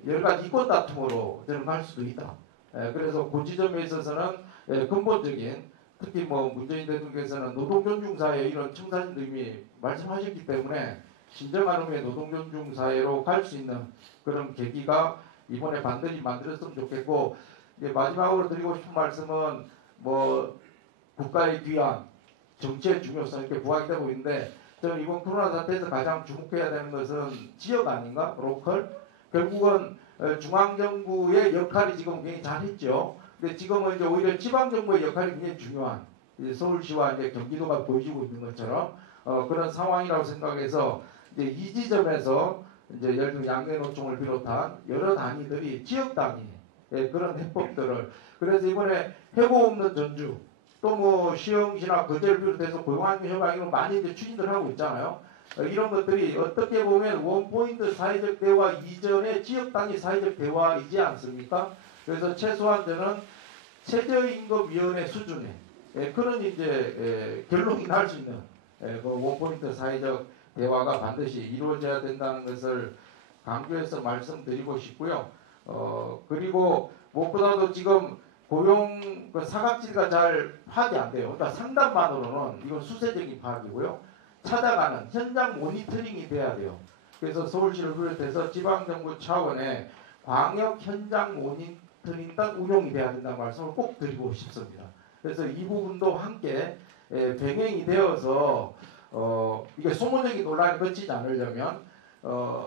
여러 가지 이권 다툼으로 저는 갈 수도 있다. 그래서 그 지점에 있어서는 근본적인 특히 뭐 문재인 대통령께서는 노동존중사회 이런 청사진도 이미 말씀하셨기 때문에 진정한 의미의 노동존중사회로 갈 수 있는 그런 계기가 이번에 반드시 만들었으면 좋겠고, 이제 마지막으로 드리고 싶은 말씀은 뭐 국가의 귀환, 정치의 중요성 이렇게 부각되고 있는데, 저는 이번 코로나 사태에서 가장 주목해야 되는 것은 지역 아닌가? 로컬? 결국은 중앙정부의 역할이 지금 굉장히 잘했죠. 근데 지금은 이제 오히려 지방정부의 역할이 굉장히 중요한, 이제 서울시와 이제 경기도가 보여주고 있는 것처럼 그런 상황이라고 생각해서 이제 이 지점에서 이제 예를 들어 양대노총을 비롯한 여러 단위들이 지역 단위의 그런 해법들을, 그래서 이번에 해고 없는 전주 또 뭐 시흥시나 거제를 비롯해서 고용안전 협약 이런 많이 이제 추진을 하고 있잖아요. 이런 것들이 어떻게 보면 원포인트 사회적 대화 이전의 지역 단위 사회적 대화이지 않습니까? 그래서 최소한 저는 최저임금위원회 수준의 그런 이제 결론이 날 수 있는 그 원포인트 사회적 대화가 반드시 이루어져야 된다는 것을 강조해서 말씀드리고 싶고요. 그리고 무엇보다도 지금 고용 그 사각지대가 잘 파악이 안 돼요. 그러니까 상담만으로는 이건 수세적인 파악이고요. 찾아가는 현장 모니터링이 돼야 돼요. 그래서 서울시를 비롯해서 지방정부 차원의 광역 현장 모니터링단 운용이 돼야 된다는 말씀을 꼭 드리고 싶습니다. 그래서 이 부분도 함께 병행이 되어서 이게 소모적인 논란이 거치지 않으려면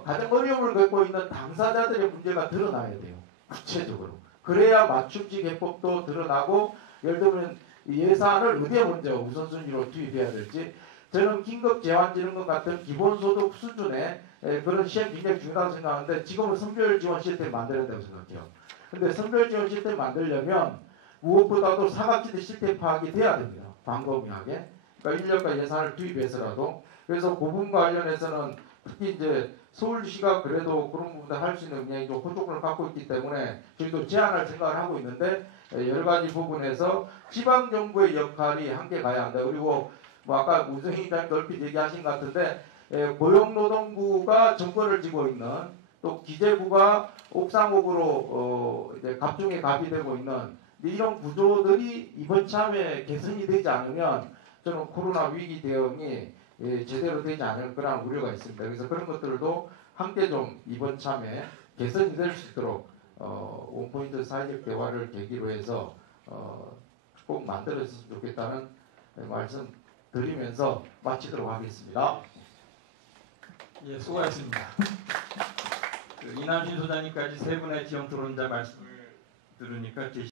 가장 어려움을 겪고 있는 당사자들의 문제가 드러나야 돼요. 구체적으로. 그래야 맞춤식 해법도 드러나고, 예를 들면 예산을 어디에 먼저 우선순위로 투입해야 될지, 저는 긴급재난지원금 같은 기본소득 수준의 그런 시행 굉장히 중요하다고 생각하는데, 지금은 선별지원 시스템을 만들어야 된다고 생각해요. 근데 선별지원 시스템을 만들려면 무엇보다도 사각지대 시스템 파악이 돼야 됩니다. 광범위하게. 그러니까 인력과 예산을 투입해서라도. 그래서 그 부분과 관련해서는 특히 이제 서울시가 그래도 그런 부분을 할 수 있는 굉장히 좀 호조건을 갖고 있기 때문에 저희도 제안할 생각을 하고 있는데, 여러 가지 부분에서 지방정부의 역할이 함께 가야 한다. 그리고 뭐 아까 우정희 기자님 넓히 얘기하신 것 같은데, 고용노동부가 정권을 쥐고 있는, 또 기재부가 옥상옥으로 이제 갑중에 갑이 되고 있는 이런 구조들이 이번 참에 개선이 되지 않으면 저는 코로나 위기 대응이 제대로 되지 않을 거라는 우려가 있습니다. 그래서 그런 것들도 함께 좀 이번 참에 개선이 될 수 있도록 원포인트 사회적 대화를 계기로 해서 꼭 만들어졌으면 좋겠다는 말씀 드리면서 마치도록 하겠습니다. 예, 수고하셨습니다. 그 이남신 소장님까지 세 분의 지원 토론자 말씀을 들으니까 제